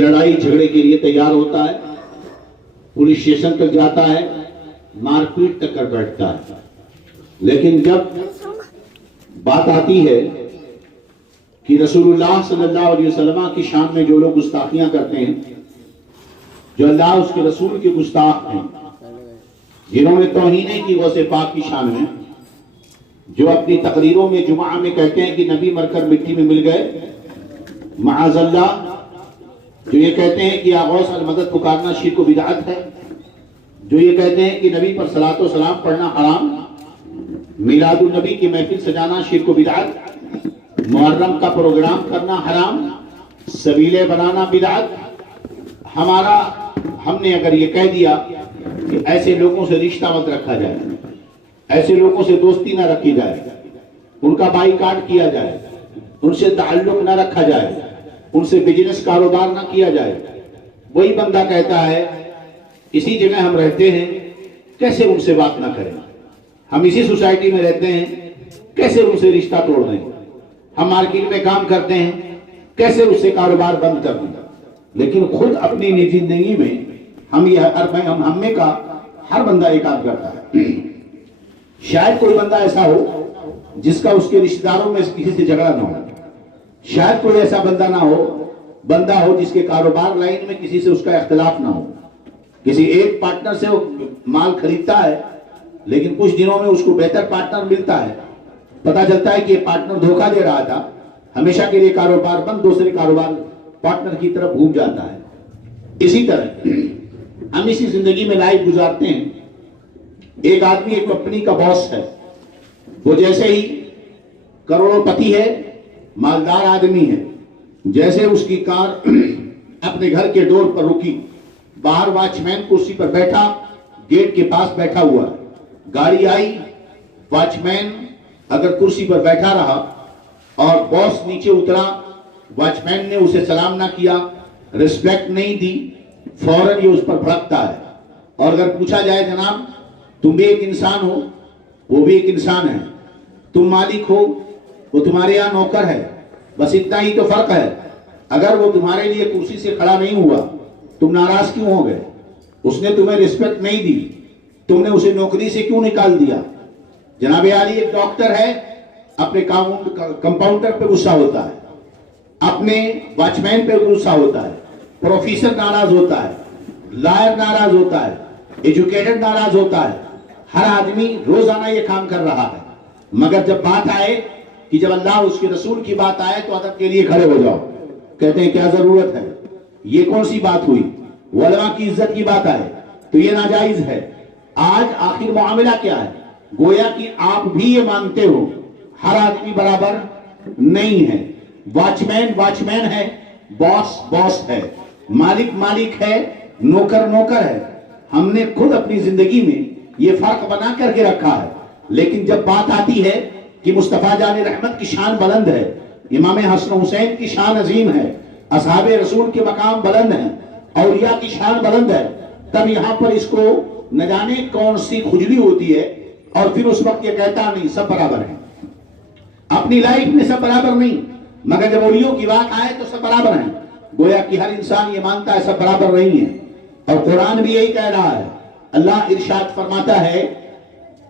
لڑائی جھگڑے کے لیے تیار ہوتا ہے، پولیس اسٹیشن تک جاتا ہے، مار پیٹ تک کر بیٹھتا ہے، لیکن جب بات آتی ہے کہ رسول اللہ صلی اللہ علیہ وسلم کی شان میں جو لوگ گستاخیاں کرتے ہیں، جو اللہ اس کے رسول کے گستاخ ہیں، جنہوں نے توہین کی غوث پاک کی شان میں، جو اپنی تقریروں میں جمعہ میں کہتے ہیں کہ نبی مر کر مٹی میں مل گئے، معاذ اللہ، جو یہ کہتے ہیں کہ یا غوث المدد پکارنا شرک و بدعت ہے، جو یہ کہتے ہیں کہ نبی پر صلاۃ و سلام پڑھنا حرام، میلاد النبی کی محفل سجانا شرک و بدعت، محرم کا پروگرام کرنا حرام، سبیلے بنانا بدعت، ہم نے اگر یہ کہہ دیا کہ ایسے لوگوں سے رشتہ مت رکھا جائے، ایسے لوگوں سے دوستی نہ رکھی جائے، ان کا بائیکاٹ کیا جائے، ان سے تعلق نہ رکھا جائے، ان سے بزنس کاروبار نہ کیا جائے، وہی بندہ کہتا ہے اسی جگہ ہم رہتے ہیں، کیسے ان سے بات نہ کریں، ہم اسی سوسائٹی میں رہتے ہیں، کیسے ان سے رشتہ توڑ دیں، ہم مارکیٹ میں کام کرتے ہیں، کیسے اس سے کاروبار بند کر دیں، لیکن خود اپنی نجی زندگی میں ہم میں کا ہر بندہ ایک کام کرتا ہے۔ شاید کوئی بندہ ایسا ہو جس کا اس کے رشتہ داروں میں کسی سے جھگڑا نہ ہو، شاید کوئی ایسا بندہ ہو جس کے کاروبار لائن میں کسی سے اس کا اختلاف نہ ہو، کسی ایک پارٹنر سے وہ مال خریدتا ہے لیکن کچھ دنوں میں اس کو بہتر پارٹنر ملتا ہے، پتا چلتا ہے کہ یہ پارٹنر دھوکہ دے رہا تھا، ہمیشہ کے لیے کاروبار بند، دوسرے کاروبار پارٹنر کی طرف گھوم جاتا ہے۔ اسی طرح ہم اسی زندگی میں لائف گزارتے ہیں۔ ایک آدمی ایک کمپنی کا باس ہے، وہ جیسے ہی کروڑوں پتی ہے، مالدار آدمی ہے، جیسے اس کی کار اپنے گھر کے ڈور پر رکی، باہر واچ مین کرسی پر بیٹھا، گیٹ کے پاس بیٹھا ہوا، گاڑی آئی، واچ مین اگر کرسی پر بیٹھا رہا اور باس نیچے اترا، واچ مین نے اسے سلام نہ کیا، ریسپیکٹ نہیں دی، فوراً یہ اس پر بھڑکتا ہے، اور اگر پوچھا جائے جناب تم بھی ایک انسان ہو، وہ بھی ایک انسان ہے، تم مالک ہو، وہ تمہارے یہاں نوکر ہے، بس اتنا ہی تو فرق ہے، اگر وہ تمہارے لیے کرسی سے کھڑا نہیں ہوا تم ناراض کیوں ہو گئے؟ اس نے تمہیں ریسپیکٹ نہیں دی، تم نے اسے نوکری سے کیوں نکال دیا؟ جناب عالی ایک ڈاکٹر ہے، اپنے کمپاؤنڈر پہ غصہ ہوتا ہے، اپنے واچ مین پہ غصہ ہوتا ہے، پروفیسر ناراض ہوتا ہے، لائر ناراض ہوتا ہے، ایجوکیٹڈ ناراض ہوتا ہے، ہر آدمی روزانہ یہ کام کر رہا ہے، مگر جب بات آئے کہ جب اللہ اس کے رسول کی بات آئے تو ادب کے لیے کھڑے ہو جاؤ، کہتے ہیں کیا ضرورت ہے، یہ کون سی بات ہوئی، علماء کی عزت کی بات آئے تو یہ ناجائز ہے۔ آج آخر معاملہ کیا ہے؟ گویا کہ آپ بھی یہ مانتے ہو ہر آدمی برابر نہیں ہے، واچ مین ہے، باس ہے، مالک ہے، نوکر ہے۔ ہم نے خود اپنی زندگی میں یہ فرق بنا کر کے رکھا ہے، لیکن جب بات آتی ہے کہ مصطفیٰ جان رحمت کی شان بلند ہے، امام حسن حسین کی شان عظیم ہے، اصحاب رسول کے مقام بلند ہیں، اولیاء کی شان بلند ہے، تب یہاں پر اس کو نہ جانے کون سی کھجلی ہوتی ہے، اور پھر اس وقت یہ کہتا نہیں سب برابر ہیں۔ اپنی لائف میں سب برابر نہیں، مگر جب اولیوں کی بات آئے تو سب برابر ہیں۔ گویا کہ ہر انسان یہ مانتا ہے سب برابر نہیں ہے، اور قرآن بھی یہی کہہ رہا ہے۔ اللہ ارشاد فرماتا ہے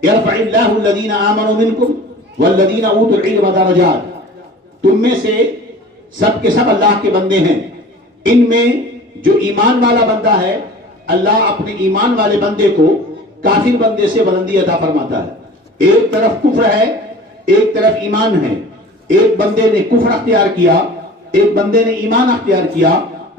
یرفع اللہ الذین آمنوا منکم والذین اوتوا العلم درجات، تم میں سے سب کے سب اللہ کے بندے ہیں، ان میں جو ایمان والا بندہ ہے اللہ اپنے ایمان والے بندے کو کافر بندے سے بلندی عطا فرماتا ہے۔ ایک طرف کفر ہے، ایک طرف ایمان ہے، ایک بندے نے کفر اختیار کیا، ایک بندے نے ایمان اختیار کیا،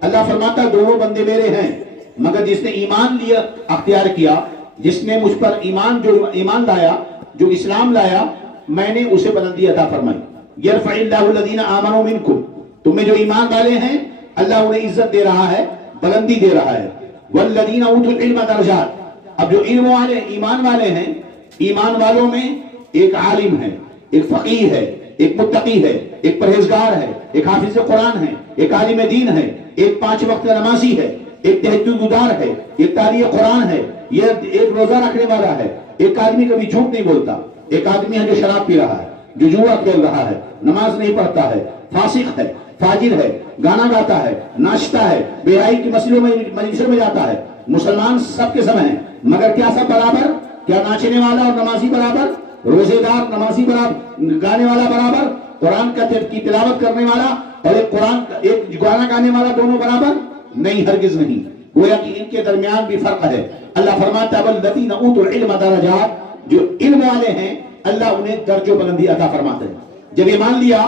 اللہ فرماتا دونوں بندے میرے ہیں، مگر جس نے ایمان لیا اختیار کیا، جس نے مجھ پر ایمان لایا، جو اسلام لایا، میں نے اسے بلندی عطا فرمائی۔ یرفع اللہ الذین آمنوا منکم، تم میں جو ایمان والے ہیں اللہ انہیں عزت دے رہا ہے، بلندی دے رہا ہے۔ والذین اوتوا العلم درجات، اب جو علم والے ایمان والے ہیں، ایمان والوں میں ایک عالم ہے، ایک فقیہ ہے، ایک متقی ہے، ایک پرہیزگار ہے، ایک حافظ قرآن ہے، ایک عالم دین ہے، ایک 5 وقت نمازی ہے، ایک تہجد گزار ہے، ایک قاری قرآن ہے، یہ ایک روزہ رکھنے والا ہے، ایک آدمی کبھی جھوٹ نہیں بولتا، ایک آدمی ہے جو شراب پی رہا ہے، جو جوا کھیل رہا ہے، نماز نہیں پڑھتا ہے، فاسق ہے، فاجر ہے، گانا گاتا ہے، ناچتا ہے، بیائی کی مجلسوں میں جاتا ہے، مسلمان سب کے سب ہیں، مگر کیا سب برابر؟ کیا ناچنے والا اور نمازی برابر؟ روزے دار نمازی برابر؟ گانے والا برابر؟ قرآن کی تلاوت کرنے والا اور ایک گانا گانے والا دونوں برابر؟ نہیں، ہرگز نہیں۔ گویا کہ ان کے درمیان بھی فرق ہے۔ اللہ فرماتا ہے والذین اوتوا العلم درجات، جو علم والے ہیں اللہ انہیں درج و بلندی عطا فرماتے ہیں۔ جب یہ مان لیا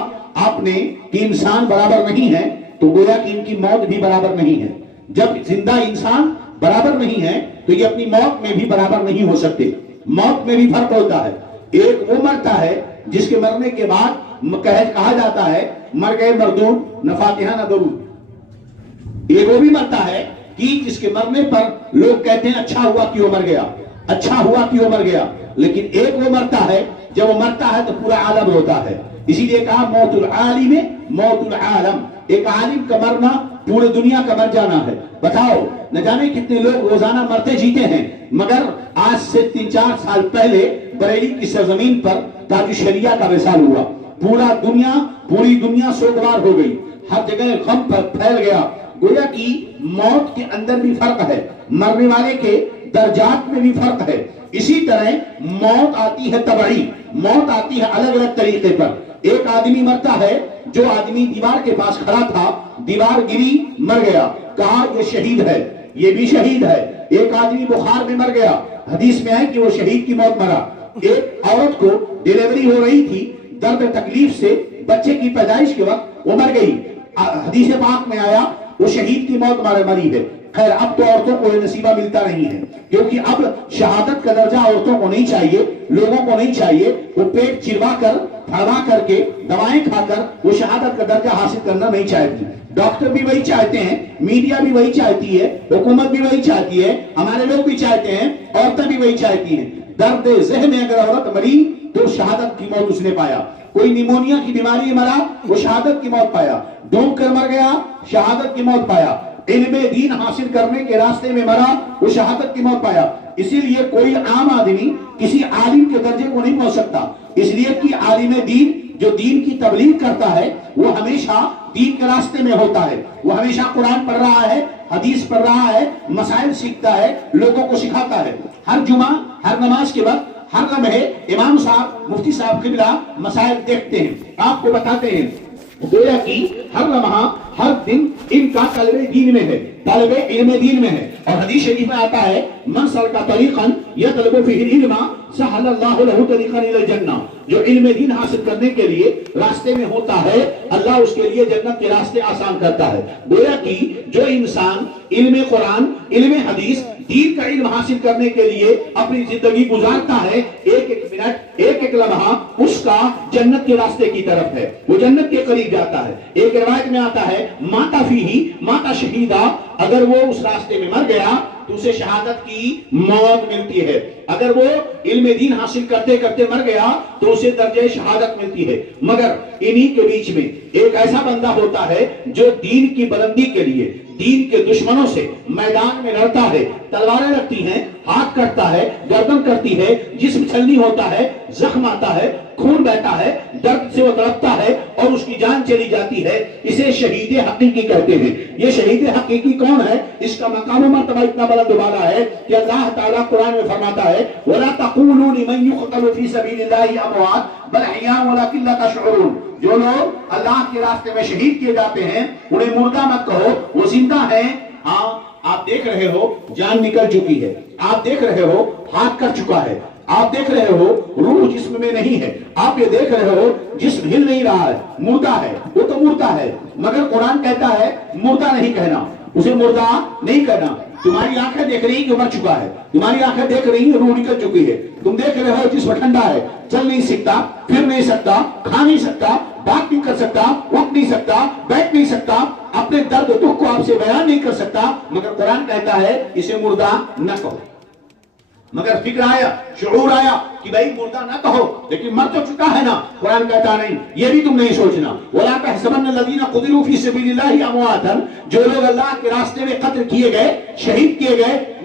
آپ نے کہ انسان برابر نہیں ہے تو گویا کہ ان کی موت بھی برابر نہیں ہے۔ جب زندہ انسان برابر نہیں ہے تو یہ اپنی موت میں بھی برابر نہیں ہو سکتے۔ موت میں بھی فرق ہوتا ہے۔ ایک وہ مرتا ہے جس کے مرنے کے بعد کہا جاتا ہے مر گئے مردود، نہ فاتحہ نہ درود۔ ایک وہ بھی مرتا ہے کہ جس کے مرنے پر لوگ کہتے ہیں اچھا ہوا کہ وہ مر گیا، اچھا ہوا کہ وہ مر گیا۔ لیکن ایک وہ مرتا ہے جب وہ مرتا ہے تو پورا عالم روتا ہے۔ اسی لیے کہا موت العالم موت العالم، ایک عالم کا مرنا پورے دنیا کا مر جانا ہے۔ بتاؤ نہ جانے کتنے لوگ روزانہ مرتے جیتے ہیں، مگر آج سے 3-4 سال پہلے بریلی کی سرزمین پر تاج الشریعہ کا وصال ہوا۔ پوری دنیا سوگوار ہو گئی، ہر جگہ غم پر پھیل گیا۔ گویا کہ موت کے اندر بھی فرق ہے، مرنے والے کے درجات میں بھی فرق ہے۔ اسی طرح موت آتی ہے طبعی، موت آتی ہے الگ الگ طریقے پر۔ ایک آدمی مرتا ہے، جو آدمی دیوار کے پاس کھڑا تھا، دیوار گری مر گیا، کہا یہ شہید ہے، یہ بھی شہید ہے۔ ایک آدمی بخار میں مر گیا، حدیث میں ہے کہ وہ شہید کی موت مرا۔ ایک عورت کو ڈیلیوری ہو رہی تھی، درد تکلیف سے بچے کی پیدائش کے وقت وہ مر گئی، حدیث پاک میں آیا وہ شہید کی موت مری ہے۔ خیر اب تو عورتوں کو یہ نصیبہ ملتا نہیں ہے، کیونکہ اب شہادت کا درجہ عورتوں کو نہیں چاہیے، لوگوں کو نہیں چاہیے۔ وہ پیٹ چروا کر پھڑوا کر کے دوائیں کھا کر وہ شہادت کا درجہ حاصل کرنا نہیں چاہتی۔ ڈاکٹر بھی وہی چاہتے ہیں، میڈیا بھی وہی چاہتی ہے، حکومت بھی وہی چاہتی ہے، ہمارے لوگ بھی چاہتے ہیں، عورتیں بھی وہی چاہتی ہیں۔ درد ذہن میں اگر عورت مری تو شہادت کی موت اس نے پایا۔ کوئی نیمونیا کی بیماری مرا، وہ شہادت کی موت پایا۔ ڈوب کر مر گیا، شہادت کی موت پایا۔ علم دین حاصل کرنے کے راستے میں مرا، وہ شہادت کی موت پایا۔ اسی لیے کوئی عام آدمی کسی عالم کے درجے کو نہیں پہنچ سکتا، اس لیے کہ عالم دین جو دین کی تبلیغ کرتا ہے وہ ہمیشہ دین کے راستے میں ہوتا ہے، وہ ہمیشہ قرآن پڑھ رہا ہے، حدیث پڑھ رہا ہے، مسائل سیکھتا ہے، لوگوں کو سکھاتا ہے۔ ہر جمعہ ہر نماز کے وقت ہر لمحے امام صاحب مفتی صاحب قبلہ مسائل دیکھتے ہیں، آپ کو بتاتے ہیں۔ گویا کہ ہر لمحہ ہر دن ان کا طالب دین میں ہے، طالب علم دین میں ہے۔ اور حدیث شریف میں آتا ہے من سلک طریقا یطلب فیہ العلم سہل اللہ لہ طریقا الی الجنہ، جو علم دین حاصل کرنے کے لیے راستے میں ہوتا ہے اللہ اس کے لیے جنت کے راستے آسان کرتا ہے۔ گویا کہ جو انسان علم قرآن، علم حدیث، دین کا علم حاصل کرنے کے لیے اپنی زندگی گزارتا ہے، ایک ایک منٹ، ایک ایک لمحہ اس کا جنت کے راستے کی طرف ہے، وہ جنت کے قریب جاتا ہے۔ ایک روایت میں آتا ہے ماتا فیہ ماتا شہیدا، اگر وہ اس راستے میں مر گیا تو اسے شہادت کی موت ملتی ہے۔ اگر وہ علم دین حاصل کرتے کرتے مر گیا تو اسے درجہ شہادت ملتی ہے۔ مگر انہی کے بیچ میں ایک ایسا بندہ ہوتا ہے جو دین کی بلندی کے لیے دین کے دشمنوں سے میدان میں لڑتا ہے، تلواریں لگتی ہیں، ہاتھ کٹتا ہے، گردن کرتی ہے، جسم چھلنی ہوتا ہے، زخم آتا ہے، خون بہتا ہے، درد سے وہ تڑپتا ہے اور اس کی جان چلی جاتی ہے، اسے شہید حقیقی کہتے ہیں۔ یہ شہید حقیقی کون ہے؟ اس کا مقام و مرتبہ اتنا بلند و بالا ہے کہ اللہ تعالیٰ قرآن میں فرماتا ہے وَلَا تَقُولُوا لِمَنْ يُقْتَلُ فِي سَبِيلِ اللَّهِ أَمْوَاتٌ بَلْ أَحْيَاءٌ وَلَكِنْ لَا تَشْعُرُونَ۔ جو لوگ اللہ کے راستے میں شہید کیے جاتے ہیں انہیں مردہ مت کہو، وہ زندہ ہیں۔ ہاں آپ دیکھ رہے ہو جان نکل چکی ہے، آپ دیکھ رہے ہو ہاتھ کٹ چکا ہے، آپ دیکھ رہے ہو روح جسم میں نہیں ہے، آپ یہ دیکھ رہے ہو جسم ہل نہیں رہا ہے، مردہ ہے، وہ تو مردہ ہے۔ مگر قرآن کہتا ہے مردہ نہیں کہنا، اسے مردہ نہیں کہنا۔ تمہاری آنکھیں دیکھ رہی کہ مر چکا ہے، تمہاری آنکھیں دیکھ رہی ہیں روح نکل چکی ہے، تم دیکھ رہے ہو جسم ٹھنڈا ہے، چل نہیں سکتا، پھر نہیں سکتا، کھا نہیں سکتا، بات نہیں کر سکتا، اٹھ نہیں سکتا، بیٹھ نہیں سکتا، اپنے درد دکھ کو آپ سے بیان نہیں کر سکتا، مگر قرآن کہتا ہے اسے مردہ نہ کہو۔ مگر فکر آیا، شعور آیا کہ بھائی مردہ نہ کہو، لیکن مر تو چکا ہے نا، قرآن کہتا نہیں یہ بھی تم نہیں سوچنا۔ وَلَا تَحْسَبَنَّ الَّذِينَ قُتِلُوا فِي سَبِيلِ اللَّهِ أَمْوَاتًا، جو لوگ اللہ کے راستے میں قتل کیے گئے، شہید کیے گئے،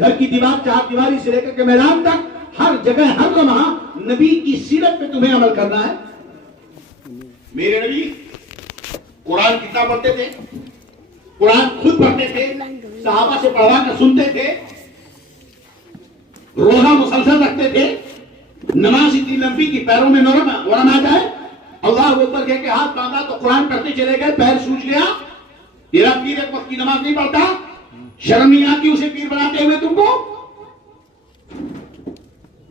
گھر کی دیوار چار دیواری سے لے کر کے میدان تک ہر جگہ ہر لمحہ نبی کی سیرت پہ تمہیں عمل کرنا ہے. میرے نبی قرآن کتنا پڑھتے تھے؟ قرآن خود پڑھتے تھے، صحابہ سے پڑھوا کر سنتے تھے، روزہ مسلسل رکھتے تھے، نماز اتنی لمبی کی پیروں میں ورم آ جائے، اللہ اکبر کہہ کے ہاتھ باندھا تو قرآن پڑھتے چلے گئے، پیر سوج گیا. تیرا پیر ایک وقت کی نماز نہیں پڑھتا؟ شرم نہیں آتی اسے پیر بناتے ہوئے تم کو؟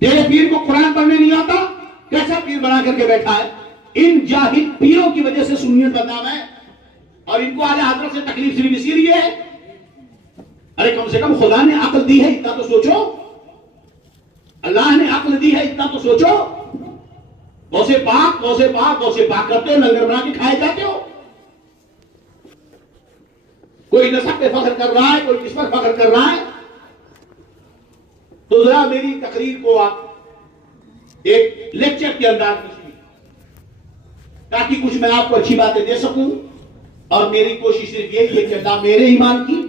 تیرے پیر کو قرآن پڑھنے نہیں آتا؟ کیسا پیر بنا کر کے بیٹھا ہے؟ ان جاہل پیروں کی وجہ سے سنیت بدنام ہے، اور ان کو اعلی حضرت سے تکلیف صرف اسی لیے ہے. ارے کم سے کم خدا نے عقل دی ہے اتنا تو سوچو، اللہ نے عقل دی ہے اتنا تو سوچو. غوث پاک غوث پاک غوث پاک کرتے ہو، لنگر بنا کے کھائے جاتے ہو. کوئی نسب پہ فخر کر رہا ہے، کوئی کس پر فخر کر رہا ہے. تو ذرا میری تقریر کو آپ ایک لیکچر کے انداز میں سنیے تاکہ کچھ میں آپ کو اچھی باتیں دے سکوں. اور میری کوشش صرف یہی ہے کہ اللہ میرے ایمان کی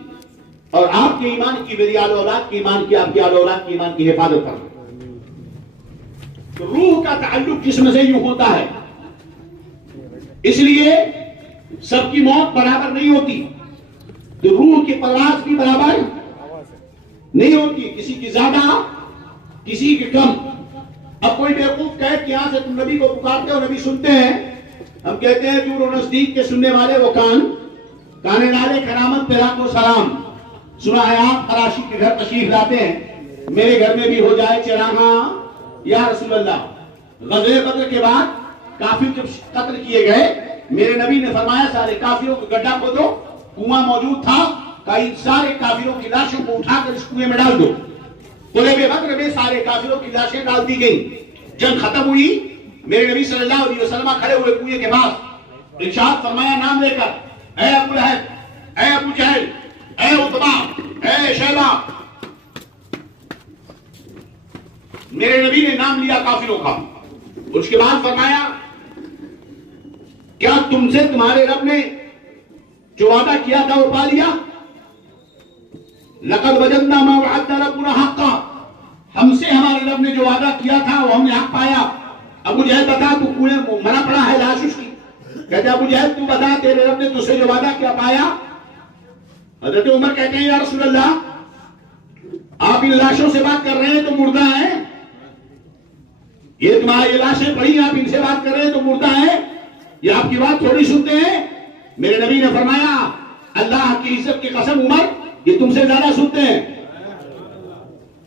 اور آپ کے ایمان کی، میری آل اولاد کے ایمان کی، آپ کی آل اولاد کے ایمان کی حفاظت کریں. روح کا تعلق جسم سے یوں ہوتا ہے، اس لیے سب کی موت برابر نہیں ہوتی، تو روح کی پرواز بھی برابر نہیں ہوتی، کسی کی زیادہ کسی کی کم. اب کوئی بیوقوف کہے کہ یہاں سے تم نبی کو پکارتے ہو، نبی سنتے ہیں، ہم کہتے ہیں دور و نزدیک کے سننے والے وہ کانے والے کرامت پہ لاکھوں سلام. سنا ہے آپ فراشی کے گھر تشریف لاتے ہیں، میرے گھر میں بھی ہو جائے چراغاں یا رسول اللہ. غزوہ بدر کے بعد کافر جب قتل کیے گئے، میرے نبی نے فرمایا سارے کافروں کو گڈھا کھودو، کنواں موجود تھا، کئی سارے کافروں کی لاشوں کو اٹھا کر اس کنویں میں ڈال دو. غزوہ بدر میں سارے کافروں کی لاشیں ڈال دی گئیں. جنگ ختم ہوئی، میرے نبی صلی اللہ علیہ وسلم کھڑے ہوئے کنویں کے پاس، ارشاد فرمایا نام لے کر، اے ابو لہب، اے ابو جہل، اے عتبہ، اے شیبہ. میرے نبی نے نام لیا کافروں کا. اس کے بعد فرمایا کیا تم سے تمہارے رب نے جو وعدہ کیا تھا وہ پا لیا؟ لقد وجدنا ما وعدنا ربنا حقا، ہم سے ہمارے رب نے جو وعدہ کیا تھا وہ ہم نے حق پایا. ابو جہل بتا تو کنویں مرا پڑا ہے لاش اس کی. کہتے ابو جہل تو بتا تیرے رب نے تجھ سے جو وعدہ کیا پایا؟ حضرت عمر کہتے ہیں یا رسول اللہ آپ ان لاشوں سے بات کر رہے ہیں تو مردہ ہیں، یہ تمہاری لاشیں پڑی آپ ان سے بات کر رہے ہیں تو مردہ ہیں، یہ آپ کی بات تھوڑی سنتے ہیں. میرے نبی نے فرمایا اللہ کی عزت کی قسم عمر یہ تم سے زیادہ سنتے ہیں،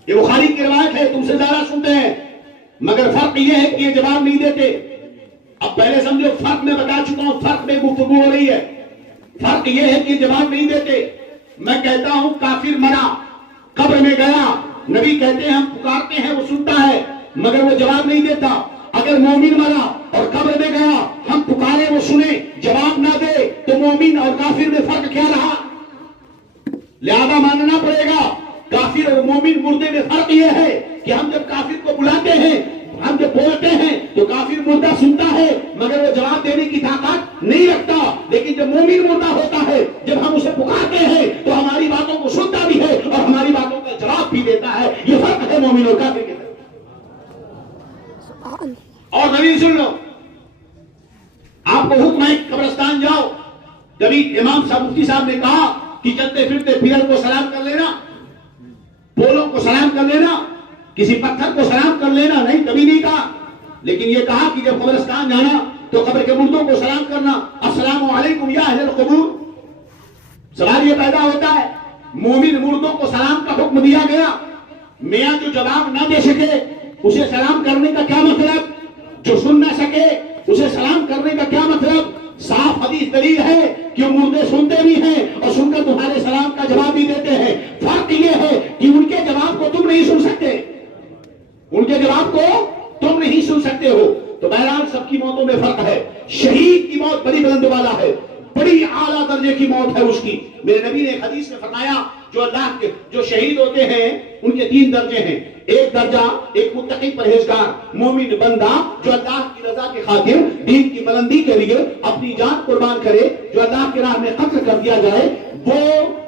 یہ بخاری کی روایت ہے، تم سے زیادہ سنتے ہیں، مگر فرق یہ ہے کہ یہ جواب نہیں دیتے. اب پہلے سمجھو فرق میں بتا چکا ہوں، فرق میں گفتگو ہو رہی ہے. فرق یہ ہے کہ جواب نہیں دیتے. میں کہتا ہوں کافر مرا، قبر میں گیا، نبی کہتے ہیں ہم پکارتے ہیں وہ سنتا ہے مگر وہ جواب نہیں دیتا. اگر مومن مرا اور قبر میں گیا، ہم پکارے وہ سنے جواب نہ دے تو مومن اور کافر میں فرق کیا رہا؟ لہذا ماننا پڑے گا کافر اور مومن مردے میں فرق یہ ہے کہ ہم جب کافر کو بلاتے ہیں، ہم جب بولتے ہیں تو کافر مردہ سنتا ہے مگر وہ جواب دینے کی طاقت نہیں رکھتا. لیکن جب مومن مردہ ہوتا ہے، جب ہم اسے پکارتے ہیں تو ہماری باتوں کو سنتا بھی ہے اور ہماری باتوں کا جواب بھی دیتا ہے. یہ فرق ہے مومن اور کافر کے. اور نبی سن لو، آپ کو حکم ہے قبرستان جاؤ. کبھی امام صاحب مفتی صاحب نے کہا کہ چلتے پھرتے پیرل کو سلام کر لینا، پولوں کو سلام کر لینا، کسی پتھر کو سلام کر لینا، نہیں کبھی نہیں کہا. لیکن یہ کہا کہ جب قبرستان جانا تو قبر کے مردوں کو سلام کرنا، السلام علیکم یا اہل القبور. سوال یہ پیدا ہوتا ہے مومن مردوں کو سلام کا حکم دیا گیا، میاں جو جواب نہ دے سکے اسے سلام کرنے کا کیا مطلب؟ جو سن نہ سکے اسے سلام کرنے کا کیا مطلب؟ صاف حدیث دلیل ہے کہ مردے سنتے بھی ہیں اور سن کر تمہارے سلام کا جواب بھی دیتے ہیں. فرق یہ ہے کہ ان کے جواب کو تم نہیں سن سکتے، ان کے جواب کو تم نہیں سن سکتے ہو. تو بہرحال سب کی موتوں میں فرق ہے. شہید کی موت بڑی بلند والا ہے، بڑی اعلیٰ درجے کی موت ہے اس کی. میرے نبی نے ایک حدیث میں فرمایا جو اللہ کے جو شہید ہوتے ہیں ان کے 3 درجے ہیں. ایک درجہ ایک متقی پرہیزگار مومن بندہ جو اللہ کی رضا کے خاطر دین کی بلندی کے لیے اپنی جان قربان کرے، جو اللہ کی راہ میں قتل کر دیا جائے، وہ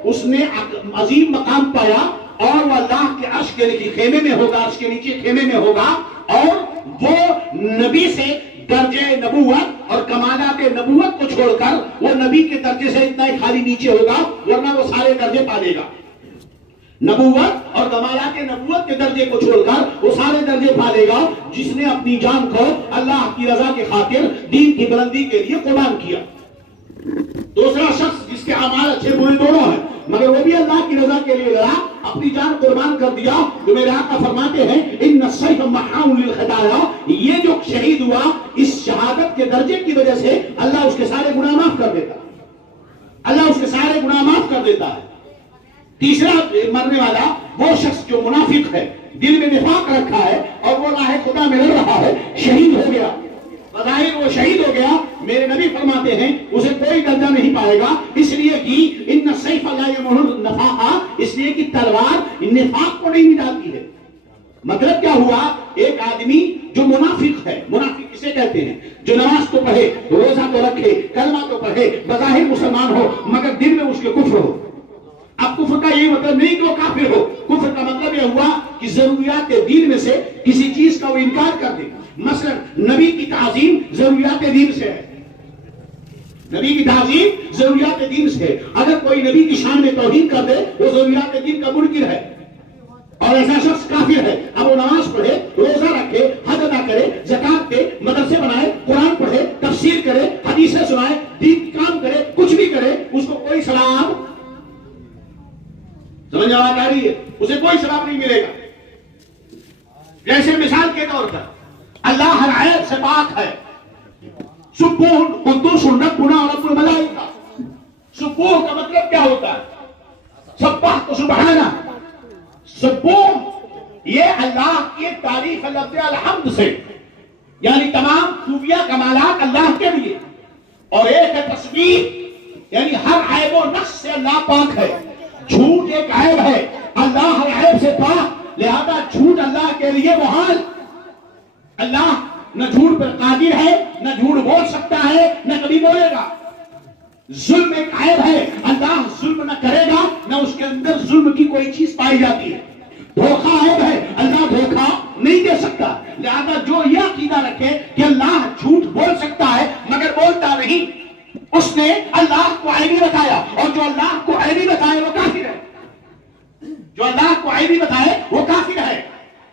اس نے عظیم مقام پایا. اور وہ اللہ کے عرش کے نیچے خیمے میں ہوگا، عرش کے نیچے خیمے میں ہوگا، اور وہ نبی سے درجے نبوت اور کمالات نبوت کو چھوڑ کر وہ نبی کے درجے سے اتنا ہی خالی نیچے ہوگا، ورنہ وہ سارے درجے پا لے گا۔ نبوت اور کمالات نبوت کے درجے کو چھوڑ کر وہ سارے درجے پا لے گا جس نے اپنی جان کو اللہ کی رضا کے خاطر دین کی بلندی کے لیے قربان کیا۔ دوسرا شخص جس کے اعمال اچھے برے دونوں ہیں مگر وہ بھی اللہ کی رضا کے لیے لڑا، اپنی جان قربان کر دیا، تو میرے آقا فرماتے ہیں ان السیف محاء للخطایا، یہ جو شہید ہوا اس شہادت کے درجے کی وجہ سے اللہ اس کے سارے گناہ معاف کر دیتا ہے، اللہ اس کے سارے گناہ معاف کر دیتا ہے۔ تیسرا مرنے والا وہ شخص جو منافق ہے، دل میں نفاق رکھا ہے اور وہ راہ خدا میں لڑ رہا ہے، شہید ہو گیا، بظاہر وہ شہید ہو گیا، میرے نبی فرماتے ہیں اسے کوئی درجہ نہیں پائے گا، اس لیے کہ ان السیف لا یمحو النفاق، اس لیے کہ تلوار نفاق کو نہیں مٹاتی ہے۔ مطلب کیا ہوا؟ ایک آدمی جو منافق ہے، منافق کسے کہتے ہیں؟ جو نماز تو پڑھے، روزہ تو رکھے، کلمہ تو پڑھے، بظاہر مسلمان ہو مگر دل میں اس کے کفر ہو۔ اب کفر کا یہ مطلب نہیں کہ وہ کافر ہو، کفر کا مطلب یہ ہوا کہ ضروریات دین میں سے کسی چیز کا وہ انکار کر دے۔ مثلا نبی کی تعظیم ضروریات دین سے ہے، نبی کی تعظیم ضروریات دین سے ہے، اگر کوئی نبی کی شان میں توہین کر دے وہ ضروریات دین کا منکر ہے اور ایسا شخص کافر ہے۔ اب وہ نماز پڑھے، روزہ رکھے، حج ادا کرے، زکات دے، مدرسے بنائے، قرآن پڑھے، تفسیر کرے، حدیثیں سنائے، دین کی کام کرے، کچھ بھی کرے، اس کو کوئی ثواب سمجھ آواز آ رہی ہے؟ اسے کوئی ثواب نہیں ملے گا۔ جیسے مثال کے طور پر اللہ ہر عیب سے پاک ہے، سبوح قدوس ربنا رب الملائکہ۔ سبوح کا مطلب کیا ہوتا ہے؟ سبح تو سبحانہ، سبوح یہ اللہ کی تعریف لفظ الحمد سے، یعنی تمام خوبیاں کمالات اللہ کے لیے، اور ایک ہے تسبیح، یعنی ہر عیب و نقص سے اللہ پاک ہے۔ جھوٹ ایک عیب ہے، اللہ ہر عیب سے پاک، لہذا جھوٹ اللہ کے لیے محال۔ اللہ نہ جھوٹ پر قادر ہے، نہ جھوٹ بول سکتا ہے، نہ کبھی بولے گا۔ ظلم ایک عیب ہے، اللہ ظلم نہ کرے گا، نہ اس کے اندر ظلم کی کوئی چیز پائی جاتی ہے۔ دھوکہ عیب ہے، اللہ دھوکہ نہیں دے سکتا، لہذا جو یہ عقیدہ رکھے کہ اللہ جھوٹ بول سکتا ہے مگر بولتا نہیں، اس نے اللہ کو عیبی بتایا، اور جو اللہ کو عیبی بتائے وہ کافر ہے، جو اللہ کو عیبی بتائے وہ کافر ہے۔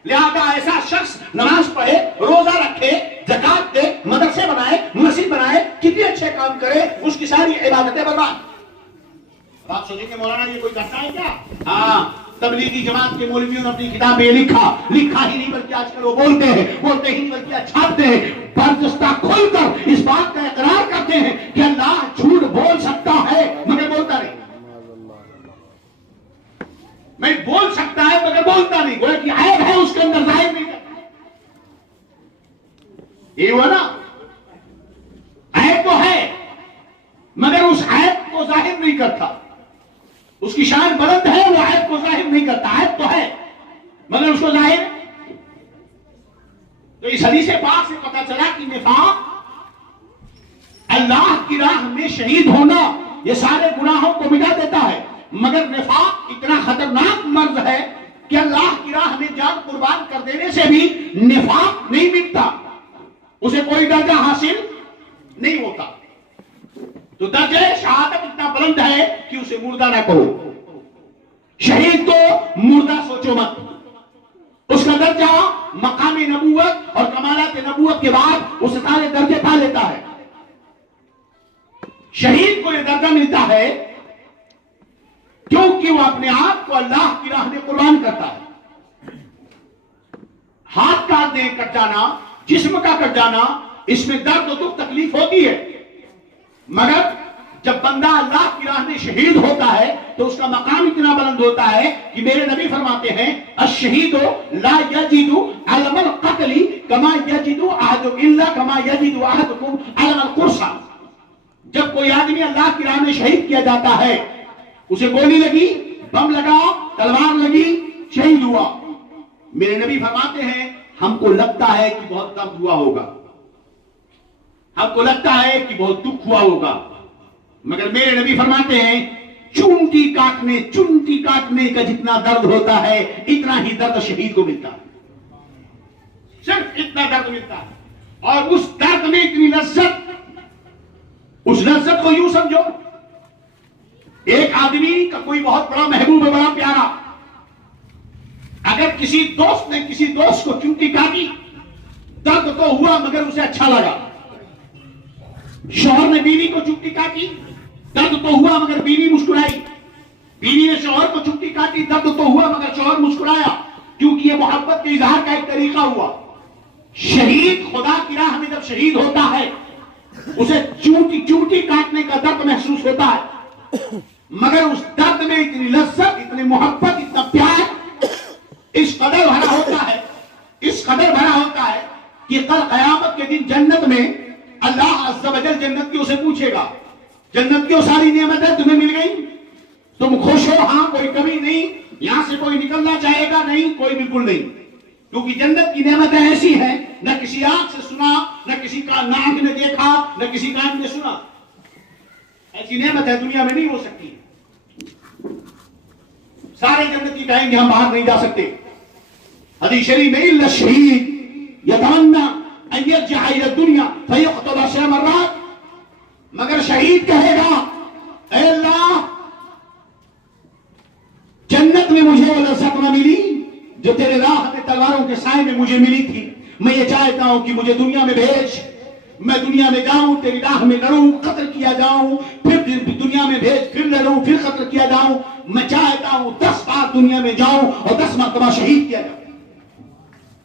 لہذا ایسا شخص نماز پڑھے، روزہ رکھے، زکات دے، مدرسے بنائے، مسجد بنائے، کتنے اچھے کام کرے، اس کی ساری عبادتیں برباد۔ آپ سوچیں کہ مولانا یہ کوئی کرتا ہے کیا؟ ہاں، تبلیغی جماعت کے مولویوں نے اپنی کتاب میں لکھا ہی نہیں بلکہ آج کل وہ بولتے ہی نہیں بلکہ چھاپتے ہیں، برجستہ کھول کر اس بات کا اقرار کرتے ہیں کہ اللہ جھوٹ بول سکتا ہے مگر بولتا نہیں، میں بول سکتا ہے مگر بولتا نہیں، گویا کہ عیب ہے اس کے اندر ظاہر نہیں کرتا۔ یہ ہوا نا، عیب تو ہے مگر اس عیب کو ظاہر نہیں کرتا، اس کی شان بلند ہے، وہ عیب کو ظاہر نہیں کرتا، عیب تو ہے مگر اس کو ظاہر۔ تو اس حدیث پاک سے پتہ چلا کہ نفاق، اللہ کی راہ میں شہید ہونا، یہ سارے گناہوں کو مٹا دیتا ہے، مگر نفاق اتنا خطرناک مرض ہے کہ اللہ کی راہ میں جان قربان کر دینے سے بھی نفاق نہیں مٹتا، اسے کوئی درجہ حاصل نہیں ہوتا۔ تو درجہ شہادت اتنا بلند ہے کہ اسے مردہ نہ کہو، شہید کو مردہ سوچو مت، اس کا درجہ مقام نبوت اور کمالات نبوت کے بعد اس سارے درجے پا لیتا ہے۔ شہید کو یہ درجہ ملتا ہے کیونکہ وہ اپنے آپ کو اللہ کی راہ میں قربان کرتا ہے۔ ہاتھ کا کٹ جانا، جسم کا کٹ جانا، اس میں درد و دکھ تکلیف ہوتی ہے، مگر جب بندہ اللہ کی راہ میں شہید ہوتا ہے تو اس کا مقام اتنا بلند ہوتا ہے کہ میرے نبی فرماتے ہیں الشہید لا یجد علم القتل کما یجد احد الا کما یجد احدکم علم القرصہ۔ جب کوئی آدمی اللہ کی راہ میں شہید کیا جاتا ہے، اسے گولی لگی، بم لگا، تلوار لگی، شہید ہوا، میرے نبی فرماتے ہیں ہم کو لگتا ہے کہ بہت درد ہوا ہوگا، ہم کو لگتا ہے کہ بہت دکھ ہوا ہوگا، مگر میرے نبی فرماتے ہیں چونٹی کاٹنے کا جتنا درد ہوتا ہے اتنا ہی درد شہید کو ملتا ہے، صرف اتنا درد ملتا ہے. اور اس درد میں اتنی لذت، اس لذت کو یوں سمجھو ایک آدمی کا کوئی بہت بڑا محبوب ہے، بڑا پیارا، اگر کسی دوست نے کسی دوست کو چونٹی کاٹی درد تو ہوا مگر اسے اچھا لگا. شوہر نے بیوی کو چونٹی کاٹی درد تو ہوا مگر بیوی مسکرائی. بیوی نے شوہر کو چونٹی کاٹی درد تو ہوا مگر شوہر مسکرایا، کیونکہ یہ محبت کے اظہار کا ایک طریقہ ہوا. شہید خدا کی راہ میں جب شہید ہوتا ہے اسے چونٹی کاٹنے کا درد محسوس ہوتا ہے، مگر اس درد میں اتنی لذت، اتنی محبت، اتنا پیار اس قدر بھرا ہوتا ہے کہ کل قیامت کے دن جنت میں اللہ عز و جل جنتیوں سے پوچھے گا، جنتیوں ساری نعمتیں تمہیں مل گئی، تم خوش ہو؟ ہاں، کوئی کمی نہیں، یہاں سے کوئی نکلنا چاہے گا؟ نہیں، کوئی بالکل نہیں. کیونکہ جنت کی نعمتیں ایسی ہیں نہ کسی آنکھ سے سنا، نہ کسی کا آنکھ نے دیکھا، نہ کسی کان نے سنا. ایسی نعمتیں دنیا میں نہیں ہو سکتی. سارے جنتی کہیں گے ہم باہر نہیں جا سکتے. حدیث شریف میں الا الشہید یتمنی ان یرجع الی الدنیا فیقتل 7 مرات، مگر شہید کہے گا اے اللہ جنت میں مجھے وہ لذت نہ ملی جو تیرے راہ میں تلواروں کے سائے میں مجھے ملی تھی. میں یہ چاہتا ہوں کہ مجھے دنیا میں بھیج، میں دنیا میں جاؤں، تیری راہ میں لڑوں، قتل کیا جاؤں، پھر دنیا میں بھیج، پھر لڑوں، پھر قتل کیا جاؤں. میں چاہتا ہوں 10 بار دنیا میں جاؤں اور 10 مرتبہ شہید کیا جاؤں.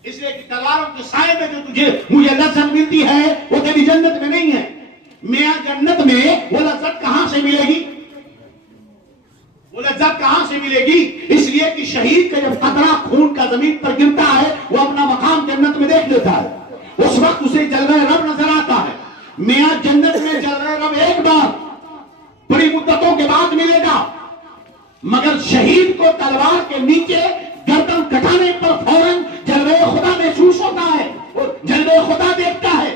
اس لیے کہ تلواروں کے سائے میں جو مجھے لذت ملتی ہے وہ تیری جنت میں نہیں ہے. میاں جنت میں وہ لذت کہاں سے ملے گی؟ وہ لذت کہاں سے ملے گی؟ اس لیے کہ شہید کا جب قطرہ خون کا زمین پر گرتا ہے وہ اپنا مقام جنت میں دیکھ لیتا ہے، اس وقت اسے جلوہ رب نظر آتا ہے. میاں جنت میں جلوہ رب ایک بار بڑی مدتوں کے بعد ملے گا، مگر شہید کو تلوار کے نیچے گردن کٹانے پر فوراً جلوہ خدا محسوس ہوتا ہے، وہ جلوہ خدا دیکھتا ہے.